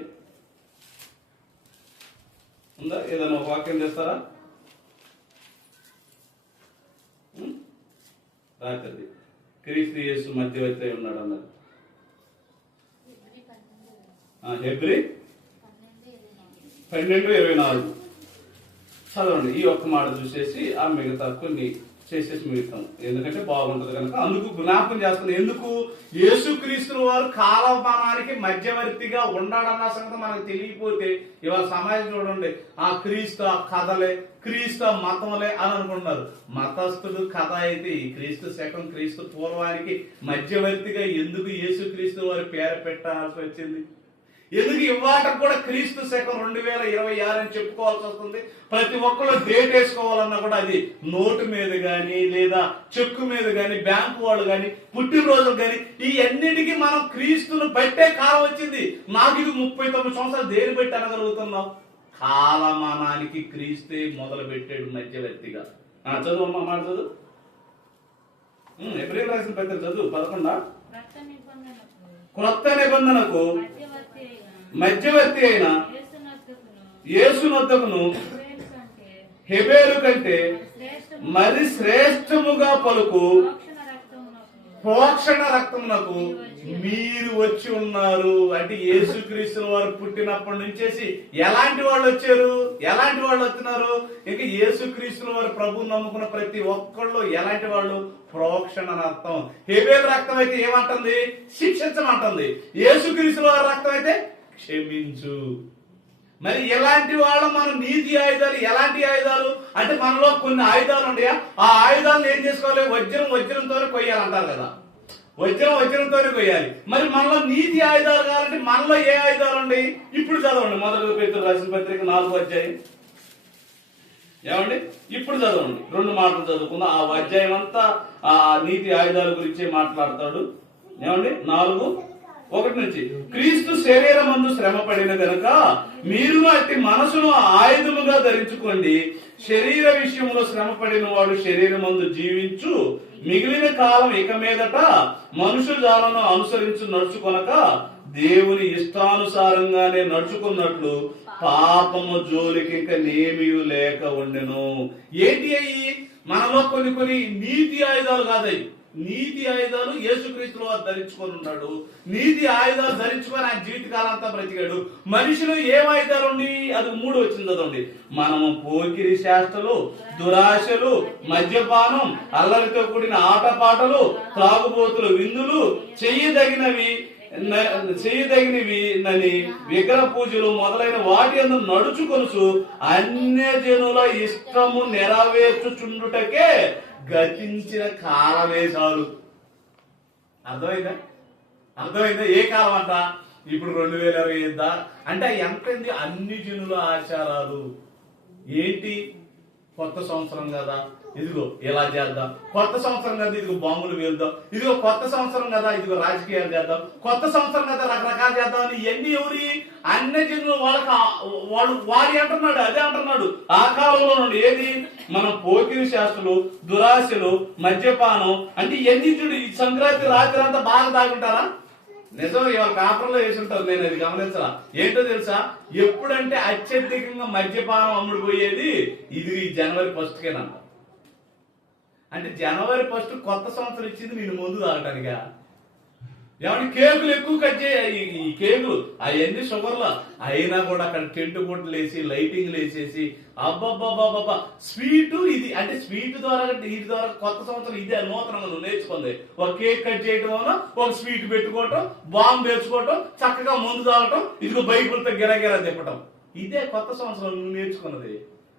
ఉందా? ఏదైనా ఒక వాక్యం చేస్తారా? రాత్రి క్రీస్తు యేసు మధ్యవర్తి ఉన్నాడు అన్నది. హెబ్రీ 12:24 చదవండి. ఈ ఒక్క మాట చూసేసి ఆ మిగతా కొన్ని చేసేసి మిగతాం, ఎందుకంటే బాగుంటది కనుక అందుకు జ్ఞాపకం చేస్తాను. ఎందుకు? యేసుక్రీస్తుల వారు కాలమానానికి మధ్యవర్తిగా ఉన్నాడన్న సంగతి మనకు తెలియకపోతే ఇవాళ సమాజం చూడండి, ఆ క్రీస్తు ఆ కథలే, క్రీస్తు ఆ మతములే అని అనుకుంటున్నారు. మతస్థుడు కథ అయితే ఈ క్రీస్తు శకం, క్రీస్తు పూర్వానికి మధ్యవర్తిగా ఎందుకు యేసుక్రీస్తు వారి పేరు పెట్టాల్సి వచ్చింది? ఎందుకు ఇవ్వటం కూడా క్రీస్తు శకం 2026 అని చెప్పుకోవాల్సి వస్తుంది? ప్రతి ఒక్కరు డేట్ వేసుకోవాలన్నా కూడా అది నోటు మీద గాని లేదా చెక్కు మీద గాని, బ్యాంకు వాళ్ళు గాని, పుట్టినరోజులు గాని, ఈ అన్నిటికీ మనం క్రీస్తును బట్టే కాలం వచ్చింది. నాకు ఇది 39 సంవత్సరాలు దేని బట్టి అనగలుగుతున్నావు? కాలమానానికి క్రీస్తే మొదలు పెట్టాడు మధ్యవర్తిగా. చదువు మాట చదువు. ఏప్రిల్ రాసిన పత్రిక చదువు 11. క్రొత్త నిబంధనకు మధ్యవర్తి అయిన యేసునొద్దకును హెబేలు కంటే మరి శ్రేష్టముగా పలుకు ప్రోక్షణ రక్తమునకు మీరు వచ్చి ఉన్నారు. అంటే యేసుక్రీస్తుల వారు పుట్టినప్పటి నుంచేసి ఎలాంటి వాళ్ళు వచ్చారు? ఎలాంటి వాళ్ళు వస్తున్నారు? ఇంకా యేసుక్రీస్తుల వారు ప్రభువుని నమ్ముకున్న ప్రతి ఒక్కళ్ళు ఎలాంటి వాళ్ళు? ప్రోక్షణ రక్తం. హెబేలు రక్తం అయితే ఏమంటుంది? శిక్షించమంటుంది. యేసుక్రీస్తుల వారి రక్తం అయితే క్షమించు. మరి ఎలాంటి వాళ్ళు? మన నీతి ఆయుధాలు ఎలాంటి ఆయుధాలు అంటే మనలో కొన్ని ఆయుధాలు ఉన్నాయా? ఆ ఆయుధాలను ఏం చేసుకోవాలి? వజ్రంతోనే కొయ్యాలంటారు కదా, వజ్రంతోనే కొయ్యాలి. మరి మనలో నీతి ఆయుధాలు కావాలంటే మనలో ఏ ఆయుధాలు ఉన్నాయి? ఇప్పుడు చదవండి, 1 పేతురు రాసిన పత్రిక 4వ అధ్యాయం. ఏమండి ఇప్పుడు చదవండి, 2 మాటలు చదువుకుందాం. ఆ అధ్యాయం అంతా ఆ నీతి ఆయుధాల గురించే మాట్లాడతాడు. ఏమండి 4:1 నుంచి, క్రీస్తు శరీరమందు శ్రమ పడిన గనుక మీరు అట్టి మనసును ఆయుధముగా ధరించుకోండి. శరీర విషయంలో శ్రమ పడిన వాడు శరీరమందు జీవించు, మిగిలిన కాలం ఇక మీదట మనుషు జాలను అనుసరించి నడుచుకొనక దేవుని ఇష్టానుసారంగానే నడుచుకున్నట్లు పాపము జోలికి ఇంకా నేమియు లేక ఉండెను. ఏంటి అయ్యి? మనలో కొన్ని నీతి ఆయుధాలు కాదవి. నీతి ఆయుధాలు యేసుక్రీస్తులో వారు ధరించుకొని ఉన్నాడు. నీతి ఆయుధాలు ధరించుకొని ఆయన జీవితకాలం అంతా బ్రతికాడు. మనిషిలో ఏం ఆయుధాలు ఉండి అది 3 వచ్చింది చదవండి. మనము పోకిరి చేష్టలు, దురాశలు, మద్యపానం, అల్లరితో కూడిన ఆటపాటలు, త్రాగుబోతులు, విందులు, చేయదగినవి నని విగ్రహ పూజలు మొదలైన వాటి యందు నడుచుకొనుచు అన్యజనుల ఇష్టము నెరవేర్చుచుండుటకే గతించిన కాలమే చాలు. అర్థమైందా? ఏ కాలం అంట? ఇప్పుడు 2020 అంటే ఎంతండి? అన్ని జనుల ఆచారాలు ఏంటి? కొత్త సంవత్సరం కదా, ఇదిగో ఇలా చేద్దాం. కొత్త సంవత్సరం కదా, ఇదిగో బాంబులు వేద్దాం. ఇదిగో కొత్త సంవత్సరం కదా, ఇదిగో రాజకీయాలు చేద్దాం. కొత్త సంవత్సరం కదా, రకరకాలు చేద్దాం అని ఎన్ని ఎవరి అన్ని జనులు వాడి అంటున్నాడు. అదే అంటున్నాడు ఆ కాలంలో నుండి. ఏది? మనం పోకిరి శాస్త్రులు, దురాశలు, మద్యపానం అంటే ఎన్ని చూడు. ఈ సంక్రాంతి రాత్రి అంతా బాగా తాగుంటారా? నిజం, ఇవాళ పేపర్లో వేసి ఉంటారు. నేను అది గమనించరా? ఏంటో తెలుసా? ఎప్పుడంటే అత్యధికంగా మద్యపానం అమ్ముడుపోయేది ఇది జనవరి 1కేనంట. అంటే జనవరి 1 కొత్త సంవత్సరం ఇచ్చింది నేను ముందు తాగటానిగా? ఏమంటే కేకులు ఎక్కువ కట్ చేయాలి. ఈ కేకులు అవన్నీ షుగర్లు అయినా కూడా అక్కడ టెంట్ కొట్లు వేసి లైటింగ్లు వేసేసి అబ్బబ్బబ్బబ్బా స్వీటు ఇది. అంటే స్వీట్ ద్వారా వీటి ద్వారా కొత్త సంవత్సరం ఇదే నూతనంగా నువ్వు నేర్చుకుంది. ఒక కేక్ కట్ చేయడం వల్ల ఒక స్వీట్ పెట్టుకోవటం, బాంబు వేసుకోవటం, చక్కగా ముందు తాగటం, ఇదిగో బైబుల్తో గిరగిరా తిప్పటం. ఇదే కొత్త సంవత్సరం నువ్వు నేర్చుకున్నది.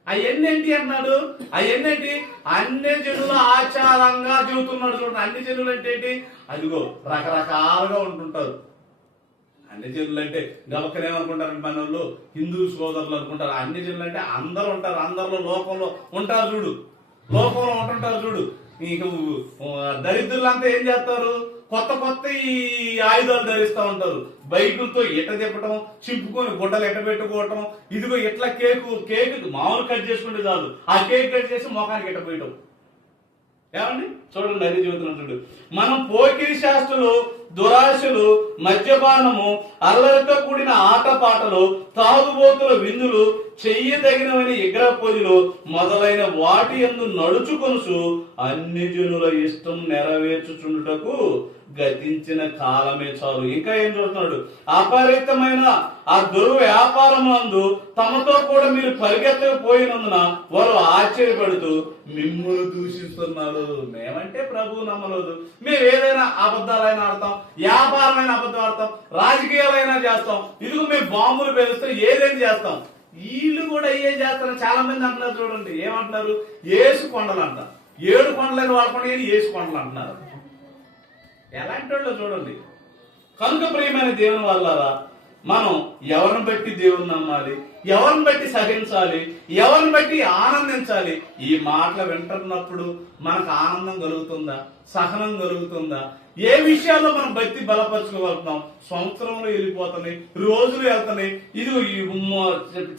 అవన్నేంటి అన్నాడు? అవన్నేంటి? అన్ని జనుల ఆచారంగా చెబుతున్నాడు. చూడండి, అన్ని జనులు అంటే ఏంటి? అదిగో రకరకాలుగా ఉంటుంటారు. అన్ని జనులు అంటే గమకనేమనుకుంటారు మన వాళ్ళు? హిందూ సోదరులు అనుకుంటారు. అన్ని జనులు అంటే అందరూ ఉంటారు. అందరిలో లోకంలో ఉంటారు చూడు. లోకంలో ఉంటుంటారు చూడు. నీకు దరిద్రులంతా ఏం చేస్తారు? కొత్త ఈ ఆయుధాలు ధరిస్తూ ఉంటారు. బైకులతో ఎట్ట తిప్పటం, చింపుకొని గుడ్డలు ఎట్ట పెట్టుకోవటం. ఇదిగో ఇట్లా కేకు మామూలు కట్ చేసుకుంటే చాలు, ఆ కేక్ కట్ చేసి మొఖానికి ఎట్ట పోయటం. ఏమండి? చూడండి, అది చెబుతున్నట్టు మనం పోకిరి శాస్త్రులు, దురాశలు, మద్యపానము, అల్లరితో కూడిన ఆటపాటలు, తాగుబోతుల విందులు, చెయ్యదగినవని విగ్రహ పూజలు మొదలైన వాటి యందు నడుచుకొనుచు అన్ని జనుల ఇష్టం నెరవేర్చుచుండుటకు గతించిన కాలమే చాలు. ఇంకా ఏం చూస్తున్నాడు? అపరితమైన ఆ దుర్వ్యాపారమునందు తమతో కూడా మీరు పరిగెత్తకపోయినందున వారు ఆశ్చర్యపడుతూ మిమ్మును దూషిస్తున్నారు. మేమంటే ప్రభువు నమ్మలేదు, మేము ఏదైనా అబద్ధాలైనా ఆడతాం, వ్యాపారమైన అబద్ధం ఆడతాం, రాజకీయాలైనా చేస్తాం, ఇదిగో మేము బాంబులు పేలుస్తాం, ఏదైనా చేస్తాం. వీళ్ళు కూడా అయ్యే చేస్తారు. చాలా మంది అంటున్నారు. చూడండి ఏమంటున్నారు? ఏసు కొండలు అంట. 7 కొండలని వాడుకోండి కానీ ఏసు కొండలు అంటున్నారు. ఎలాంటి వాళ్ళు చూడండి. కనుక ప్రియమైన దేవుని వల్లారా, మనం ఎవరిని బట్టి దేవుని నమ్మాలి, ఎవరిని బట్టి సహించాలి, ఎవరిని బట్టి ఆనందించాలి. ఈ మాటలు వింటున్నప్పుడు మనకు ఆనందం కలుగుతుందా? సహనం కలుగుతుందా? ఏ విషయాల్లో మనం భక్తి బలపరచుకోగలుగుతాం? సంవత్సరంలో వెళ్ళిపోతున్నాయి, రోజులు వెళ్తున్నాయి. ఇది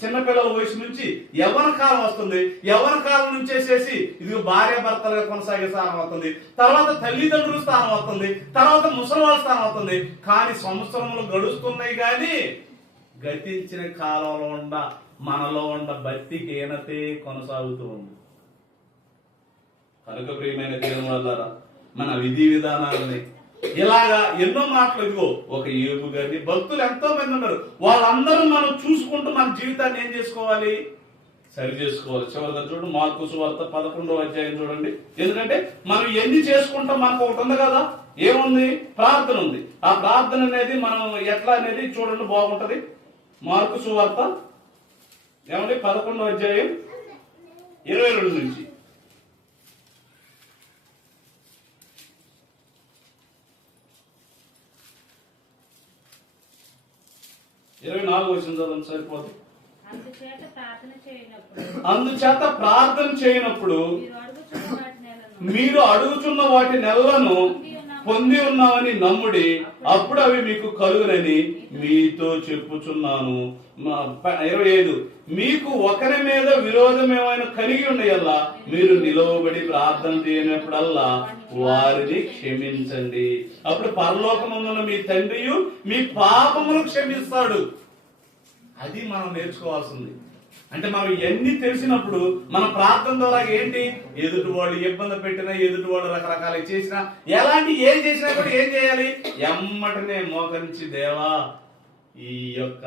చిన్నపిల్లల వయసు నుంచి యవ్వన కాలం వస్తుంది. యవ్వన కాలం నుంచి వేసేసి ఇది భార్య భర్తలుగా కొనసాగే స్థానం అవుతుంది. తర్వాత తల్లిదండ్రుల స్థానం అవుతుంది. తర్వాత ముసలివాళ్ళ స్థానం అవుతుంది. కానీ సంవత్సరములు గడుస్తున్నాయి కానీ గతించిన కాలంలో మనలో ఉన్న భక్తి హీనతే కొనసాగుతూ ఉంది. కనుక ప్రియమైన దేవుని వల్ల మన విధి విధానాలని ఇలాగా ఎన్నో మాటలు. ఇదిగో ఒక యోబు గారిని, భక్తులు ఎంతో మంది ఉన్నారు. వాళ్ళందరూ మనం చూసుకుంటూ మన జీవితాన్ని ఏం చేసుకోవాలి? సరి చేసుకోవాలి. చివరిగా చూడండి, మార్కు సువార్త 11వ అధ్యాయం చూడండి. ఎందుకంటే మనం ఎన్ని చేసుకుంటాం, మనకు ఒకటి ఉంది కదా, ఏముంది? ప్రార్థన ఉంది. ఆ ప్రార్థన అనేది మనం ఎట్లా అనేది చూడండి, బాగుంటది. మార్కు సువార్త ఏమండి 11వ అధ్యాయం 22 నుంచి 24 వచ్చింది సరిపోదు. అందుచేత ప్రార్థన చేయనప్పుడు మీరు అడుగుచున్న వాటి నెలలను పొంది ఉన్నామని నమ్ముడి, అప్పుడు అవి మీకు కలుగునని మీతో చెప్పుచున్నాను. 25 మీకు ఒకరి మీద విరోధం ఏమైనా కలిగి ఉండేలా మీరు నిలవబడి ప్రార్థన చేయనప్పుడల్లా వారిని క్షమించండి. అప్పుడు పరలోకమందున్న మీ తండ్రియు మీ పాపములు క్షమిస్తాడు. అది మనం నేర్చుకోవాల్సింది. అంటే మనం ఇవన్నీ తెలిసినప్పుడు మన ప్రార్థన ద్వారా ఏంటి, ఎదుటి వాళ్ళు ఇబ్బంది పెట్టినా, ఎదుటి వాళ్ళు రకరకాలు చేసినా, ఎలాంటి ఏం చేసినా కూడా ఏం చేయాలి, ఎమ్మటనే మోకరించి దేవా ఈ యొక్క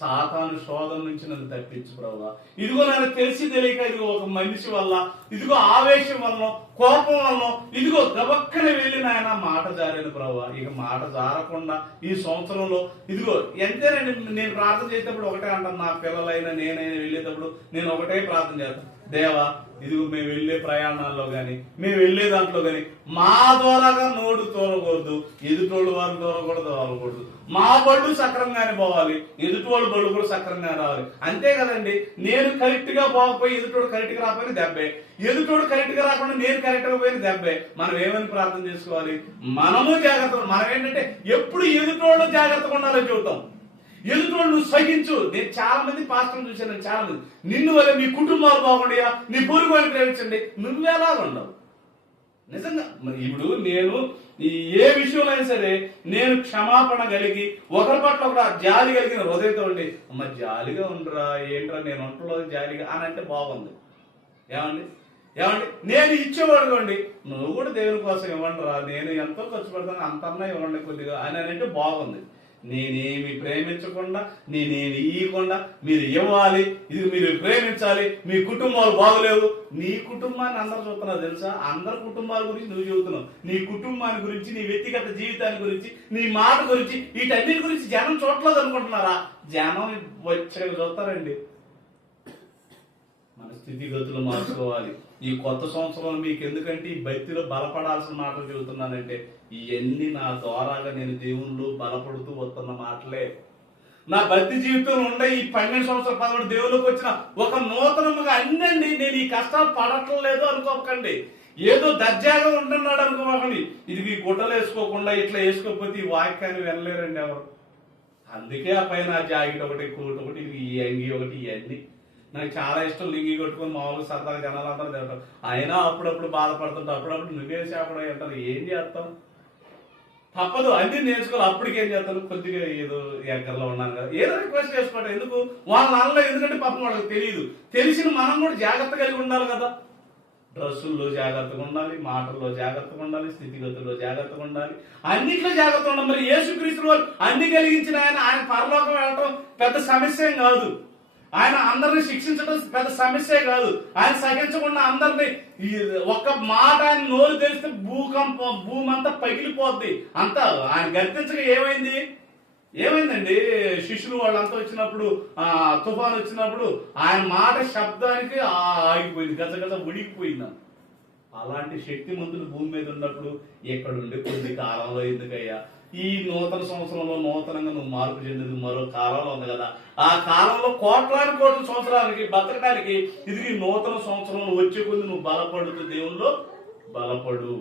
సాతాను శోధన నుంచి నన్ను తప్పించు ప్రభువా. ఇదిగో నాకు తెలిసి తెలియక ఇదిగో ఒక మనిషి వల్ల, ఇదిగో ఆవేశం వల్ల, కోపం వల్ల, ఇదిగో గబక్కన వెళ్ళి నాయన మాట జారాను ప్రభువా. ఇక మాట జారకుండా ఈ సంవత్సరంలో ఇదిగో ఎంతేనండి, నేను ప్రార్థన చేసేటప్పుడు ఒకటే అంటాను, నా పిల్లలైనా నేనైనా వెళ్ళేటప్పుడు నేను ఒకటే ప్రార్థన చేస్తాను, దేవా ఇదిగో మేము వెళ్ళే ప్రయాణాల్లో గాని, మేము వెళ్ళే దాంట్లో గాని మా ద్వారాగా నోడు తోలకూడదు, ఎదుటోళ్ళు వారి ద్వారా కూడా తోలకూడదు. మా బళ్ళు సక్రంగానే పోవాలి, ఎదుటి వాళ్ళ బళ్ళు కూడా సక్రంగా రావాలి. అంతే కదండి. నేను కరెక్ట్ గా పోకపోయి ఎదుటోడు కరెక్ట్ గా రాకపోయినా దెబ్బే, ఎదుటోడు కరెక్ట్ గా రాకుండా నేను కరెక్ట్ గా పోయిన దెబ్బే. మనం ఏమని ప్రార్థన చేసుకోవాలి, మనము జాగ్రత్త. మనం ఏంటంటే ఎప్పుడు ఎదుటోళ్ళు జాగ్రత్తగా ఉండాలని చెబుతాం. ఎదుటోళ్ళు నువ్వు సహించు. నేను చాలా మంది పాస్టర్లు చూశాను, చాలా మంది నిన్ను వల్ల మీ కుటుంబాలు బాగుండయా, నీ పొరుగు వారిని ప్రేమించండి, నువ్వెలా ఉండవు నిజంగా. ఇప్పుడు నేను ఏ విషయంలో అయినా సరే నేను క్షమాపణ కలిగి ఒకరి పట్ల ఒక జాలి కలిగిన హృదయంతో ఉండి, అమ్మ జాలిగా ఉండరా, ఏంట్రా నేను ఒంటలో జాలిగా అని అంటే బాగుంది. ఏమండి నేను ఇచ్చేవాడుకోండి, నువ్వు కూడా దేవుని కోసం ఇవ్వండిరా, నేను ఎంతో ఖర్చు పెడతాను అంతన్నా ఇవ్వండి కొద్దిగా అని అంటే బాగుంది. నేనేమి ప్రేమించకుండా, నేనేమి ఇవ్వకుండా మీరు ఇవ్వాలి, ఇది మీరు ప్రేమించాలి, మీ కుటుంబాలు బాగులేవు. నీ కుటుంబాన్ని అందరూ చూస్తున్నారు తెలుసా, అందరి కుటుంబాల గురించి నువ్వు చెబుతున్నావు. నీ కుటుంబాన్ని గురించి, నీ వ్యక్తిగత జీవితాన్ని గురించి, నీ మాట గురించి, వీటన్నిటి గురించి జనం చూడలేదు అనుకుంటున్నారా? జనం వచ్చే చూస్తారండి. మన స్థితిగతులు మార్చుకోవాలి. ఈ కొత్త సంవత్సరంలో మీకు ఎందుకంటే ఈ భక్తిలో బలపడాల్సిన మాటలు చెబుతున్నానంటే, ఇవన్నీ నా ద్వారాగా నేను దేవుళ్ళు బలపడుతూ వస్తున్న మాటలే. నా భక్తి జీవితంలో ఉండే ఈ 12 సంవత్సరాలు 11 దేవుళ్ళకి వచ్చిన ఒక నూతనముగా అన్నండి. నేను ఈ కష్టాలు పడట్లేదు అనుకోకండి, ఏదో దర్జాగా ఉంటున్నాడు అనుకోకండి. ఇది ఈ గుడ్డలు వేసుకోకుండా ఇట్లా వేసుకోకపోతే ఈ వాక్యాన్ని వినలేరండి ఎవరు. అందుకే ఆ పైన జాకెట్ ఒకటి, కోట్ ఒకటి, ఈ అంగి ఒకటి, ఇవన్నీ నాకు చాలా ఇష్టం. లింగి కొట్టుకొని మామూలుగా సరదాగా జనాలు అందరూ తింటారు. అయినా అప్పుడప్పుడు బాధపడుతుంటారు, అప్పుడప్పుడు నువ్వే చేపడ అంటారు. ఏం చేస్తాం, తప్పదు, అన్ని నేర్చుకోవాలి. అప్పటికేం చేస్తాను, కొద్దిగా ఏదో ఎక్కర్లో ఉన్నాను కదా, ఏదో రిక్వెస్ట్ చేసుకోవటం ఎందుకు, వాళ్ళ నాన్నలో. ఎందుకంటే పాపం వాళ్ళకి తెలియదు. తెలిసిన మనం కూడా జాగ్రత్త కలిగి ఉండాలి కదా. డ్రెస్సుల్లో జాగ్రత్తగా ఉండాలి, మాటల్లో జాగ్రత్తగా ఉండాలి, స్థితిగతుల్లో జాగ్రత్తగా ఉండాలి, అన్నిట్లో జాగ్రత్తగా ఉండాలి. మరి యేసుక్రీస్తు వారు అన్ని కలిగించిన ఆయన పరలోకం వెళ్ళటం పెద్ద సమస్య కాదు. ఆయన అందరిని శిక్షించడం పెద్ద సమస్యే కాదు. ఆయన సహించకుండా అందరినీ ఒక్క మాట ఆయన నోరు తెలిస్తే భూమి అంతా పగిలిపోద్ది. అంతా ఆయన గర్తించక ఏమైందండి, శిష్యులు వాళ్ళంతా వచ్చినప్పుడు, తుఫాన్ వచ్చినప్పుడు ఆయన మాట శబ్దానికి ఆగిపోయింది, గజగజ ఉడికిపోయింది. అలాంటి శక్తిమంతులు భూమి మీద ఉన్నప్పుడు ఎక్కడుండి కొద్ది కాలంలో ఎందుకయ్యా, ఈ నూతన సంవత్సరంలో నూతనంగా నువ్వు మార్పు చెందేది మరో కాలంలో ఉంది కదా. ఆ కాలంలో కోట్లాది కోట్ల సంవత్సరాలకి బతకడానికి ఇది నూతన సంవత్సరంలో వచ్చే కొద్ది నువ్వు బలపడుతూ దేవుల్లో బలపడు.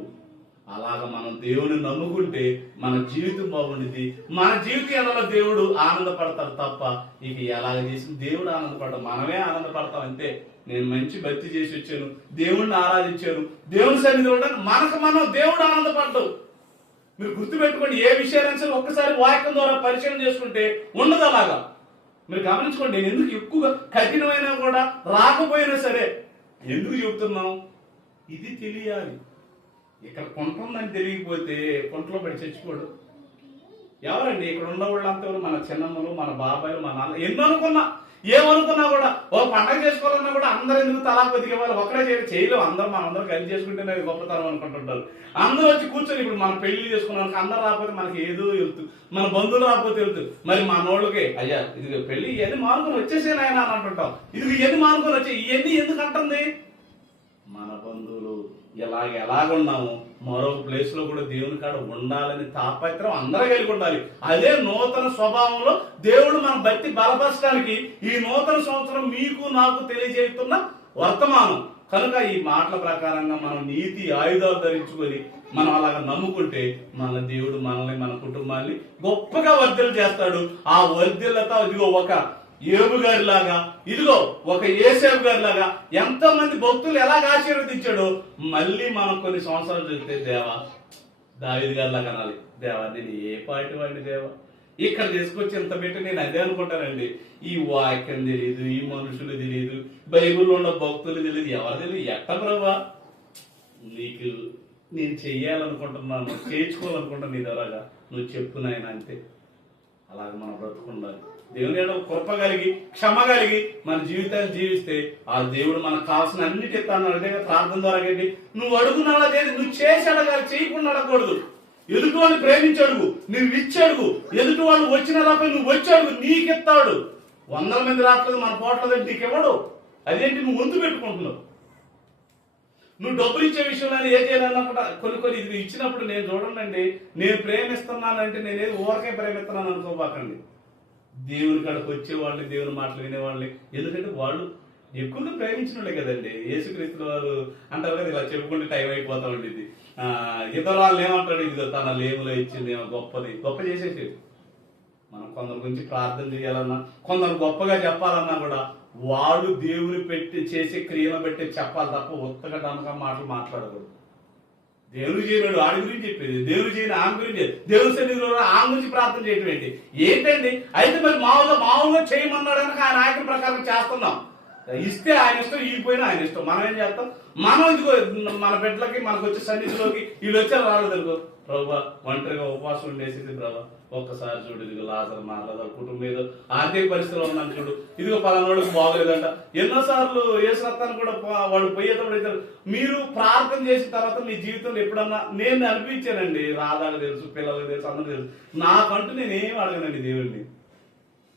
అలాగ మనం దేవుని నమ్ముకుంటే మన జీవితం బాగుండిద్ది. మన జీవితంలో దేవుడు ఆనందపడతాడు తప్ప ఇక ఎలాగ చేసి దేవుడు ఆనందపడతాం, మనమే ఆనందపడతాం అంతే. నేను మంచి భక్తి చేసి వచ్చాను, దేవుణ్ణి ఆరాధించాను, దేవుని సన్నిధిలో ఉండను, మనకు మనం దేవుడు ఆనందపడ్డావు. మీరు గుర్తుపెట్టుకోండి, ఏ విషయాన్ని సరే ఒక్కసారి వాక్యం ద్వారా పరిచయం చేసుకుంటే ఉండదు అలాగా. మీరు గమనించుకోండి, నేను ఎందుకు ఎక్కువగా కఠినమైనా కూడా రాకపోయినా సరే ఎందుకు చెబుతున్నాం, ఇది తెలియాలి. ఇక్కడ కొంట ఉందని తెలియకపోతే కొంటలో పడి చచ్చిపోడు ఎవరండి. ఇక్కడ ఉన్న వాళ్ళంతా మన చిన్నమ్మలు, మన బాబాయిలు, మన నాన్న ఏమనుకున్నా కూడా ఓ పండగ చేసుకోవాలన్నా కూడా అందరూ ఎందుకు తలా కొద్దిగా వాళ్ళు ఒకరే చేయలేవు. మనందరం కలిసి చేసుకుంటేనే గొప్పతనం అనుకుంటుంటారు. అందరూ వచ్చి కూర్చొని ఇప్పుడు మనం పెళ్లి చేసుకున్నాం, అందరూ రాకపోతే మనకి ఏదో వెళ్తూ, మన బంధువులు రాకపోతే వెళ్తూ, మరి మన నోళ్ళకి అయ్యా ఇది పెళ్లి ఇవన్నీ మానుకొని వచ్చేసేనా ఆయన అని అంటుంటాం. ఇది ఇవన్నీ మానుకొని వచ్చే ఇవన్నీ ఎందుకు అంటుంది, మన బంధువులు ఎలాగున్నాము మరో ప్లేస్ లో కూడా దేవుని కాడ ఉండాలని తాపత్రం అందరూ కలిగి ఉండాలి. అదే నూతన స్వభావంలో దేవుడు మన భక్తి బలపరచడానికి ఈ నూతన సంవత్సరం మీకు నాకు తెలియజేస్తున్న వర్తమానం కనుక ఈ మాటల ప్రకారంగా మనం నీతి ఆయుధాలు ధరించుకొని మనం అలాగ నమ్ముకుంటే మన దేవుడు మనల్ని, మన కుటుంబాన్ని గొప్పగా వర్ధిల్ల చేస్తాడు. ఆ వర్ధిల్లత ఇదిగో ఒక యోబు గారి లాగా, ఇదిగో ఒక యేసేపు గారి లాగా ఎంతో మంది భక్తులు ఎలాగ ఆశీర్వదించాడో మళ్ళీ మనం కొన్ని సంవత్సరాలు చూస్తే దేవా దావీదు గారిలా కనాలి. దేవా నేను ఏ పార్టీ వాడిని దేవా, ఇక్కడ తీసుకొచ్చి ఇంత పెట్టి నేను అదే అనుకుంటానండి. ఈ వాక్యం తెలియదు, ఈ మనుషులు తెలియదు, బైబిల్లో ఉన్న భక్తులు తెలియదు, ఎవరు తెలియదు. ఎట్ట ప్రభా నీకు నేను చెయ్యాలనుకుంటున్నాను, చేయించుకోవాలనుకుంటున్నాను నీ ద్వారాగా, నువ్వు చెప్పు నాయన అంతే. అలాగే మనం బ్రతుకుండాలి. దేవుని ఏదో కృప కలిగి, క్షమ కలిగి మన జీవితాన్ని జీవిస్తే ఆ దేవుడు మనకు కావాల్సిన అన్నిటి ఇస్తాను. అంటే ప్రార్థన ద్వారా ఏంటి, నువ్వు అడుగునాలా లేదు, నువ్వు చేసి అడగాలి, చేయకుండా అడగకూడదు. ఎదుటి వాళ్ళు ప్రేమించి అడుగు, నువ్వు ఇచ్చి అడుగు. ఎదుటి వాళ్ళు వచ్చిన రాపై నువ్వు వచ్చి అడుగు, నీకెత్తాడు. 100 మంది రావట్లేదు, మన పోట్లేదు, నీకెవ్వడు. అదేంటి నువ్వు వంతు పెట్టుకుంటున్నావు. నువ్వు డబ్బులు ఇచ్చే విషయంలో ఏం చేయాలన్నా కూడా కొన్ని ఇది ఇచ్చినప్పుడు నేను చూడండి, నేను ప్రేమిస్తున్నానంటే నేనేది ఊరకే ప్రేమిస్తున్నాను అనుకోబాకండి. దేవుని కాడకు వచ్చేవాళ్ళని, దేవుని మాటలు వినేవాళ్ళని, ఎందుకంటే వాళ్ళు ఎక్కువగా ప్రేమించిన వాళ్ళే కదండి. యేసుక్రీస్తు వారు అంటారు కదా, ఇలా చెప్పుకుంటే టైం అయిపోతా ఉండేది. ఇతర వాళ్ళు ఏమంటాడు, ఇది తన లేములో ఇచ్చింది ఏమో గొప్పది, గొప్ప చేసేసి. మనం కొందరి గురించి ప్రార్థన చేయాలన్నా, కొందరు గొప్పగా చెప్పాలన్నా కూడా వాడు దేవుని పెట్టి చేసే క్రియను పెట్టి చెప్పాలి తప్ప ఉత్తగా నమ్మకం మాటలు మాట్లాడకూడదు. దేవుడు చేయడు ఆడి గురించి చెప్పేది, దేవుడు చేయని ఆమె గురించి, దేవుని సన్నిధిలో ఆమె గురించి ప్రార్థన చేయటం ఏంటండి? అయితే మరి మామూలుగా చేయమన్నాడు కనుక ఆయన ఆయన ప్రకారం చేస్తున్నాం. ఇస్తే ఆయన ఇష్టం, ఈగిపోయినా ఆయన ఇష్టం. మనం ఏం చేస్తాం, మనం ఇదిగో మన బిడ్డలకి మనకు వచ్చే సన్నిధిలోకి వీళ్ళు వచ్చారు రాలేదు అనుకో, ప్రభా ఒంటరిగా ఉపవాసం ఉండేసింది ప్రభా, ఒక్కసారి చూడు ఇదిగో లాజరు మారలేదు, కుటుంబం ఏదో ఆర్థిక పరిస్థితులు ఉందని చూడు, ఇదిగో పలానోళ్ళకి బాగలేదంట. ఎన్నోసార్లు ఏసురత్తాన్ని కూడా వాళ్ళు పోయేటప్పుడు అయితే మీరు ప్రార్థన చేసిన తర్వాత మీ జీవితంలో ఎప్పుడన్నా నేను అనిపించానండి, రాధాకు తెలుసు, పిల్లలకు తెలుసు, అందరూ తెలుసు, నాకంటూ నేనేం అడగనండి దేవుడిని.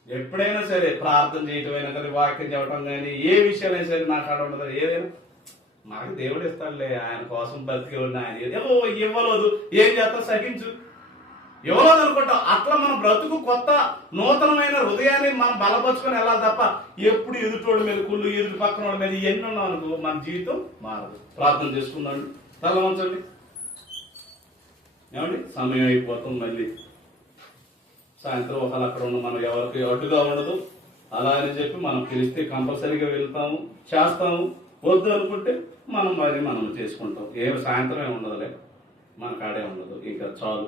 ఎప్పుడైనా సరే ప్రార్థన చేయటమైనా కానీ, వాక్యం చెప్పడం కానీ, ఏ విషయాలైనా సరే నాకు అక్కడ ఉండదు. ఏదైనా మనకు దేవుడు ఇస్తాడులే, ఆయన కోసం బతికేవాడిని ఆయన ఇవ్వలేదు, ఏం చేస్తా సహించు, ఇవ్వలేదు అనుకుంటాం. అట్లా మన బ్రతుకు కొత్త నూతనమైన హృదయాన్ని మనం బలపరుచుకొని వెళ్ళాలి తప్ప ఎప్పుడు ఎదుటోడి మీద కుళ్ళు, ఎదుటి పక్కన వాడి మీద ఎన్ని ఉన్నాం అనుకో మన జీవితం మారదు. ప్రార్థన చేసుకున్నాండి, తల వంచండి. ఏమండి సమయం అయిపోతుంది. మళ్ళీ సాయంత్రం ఒకవేళ అక్కడ ఉన్న మనం ఎవరికి అడ్డుగా ఉండదు. అలా అని చెప్పి మనం పిలిస్తే కంపల్సరీగా వెళ్తాము, చేస్తాము. వద్దు అనుకుంటే మనం చేసుకుంటాం. సాయంత్రం ఏమి ఉండదులే, మన కాడే ఉండదు, ఇంకా చాలు.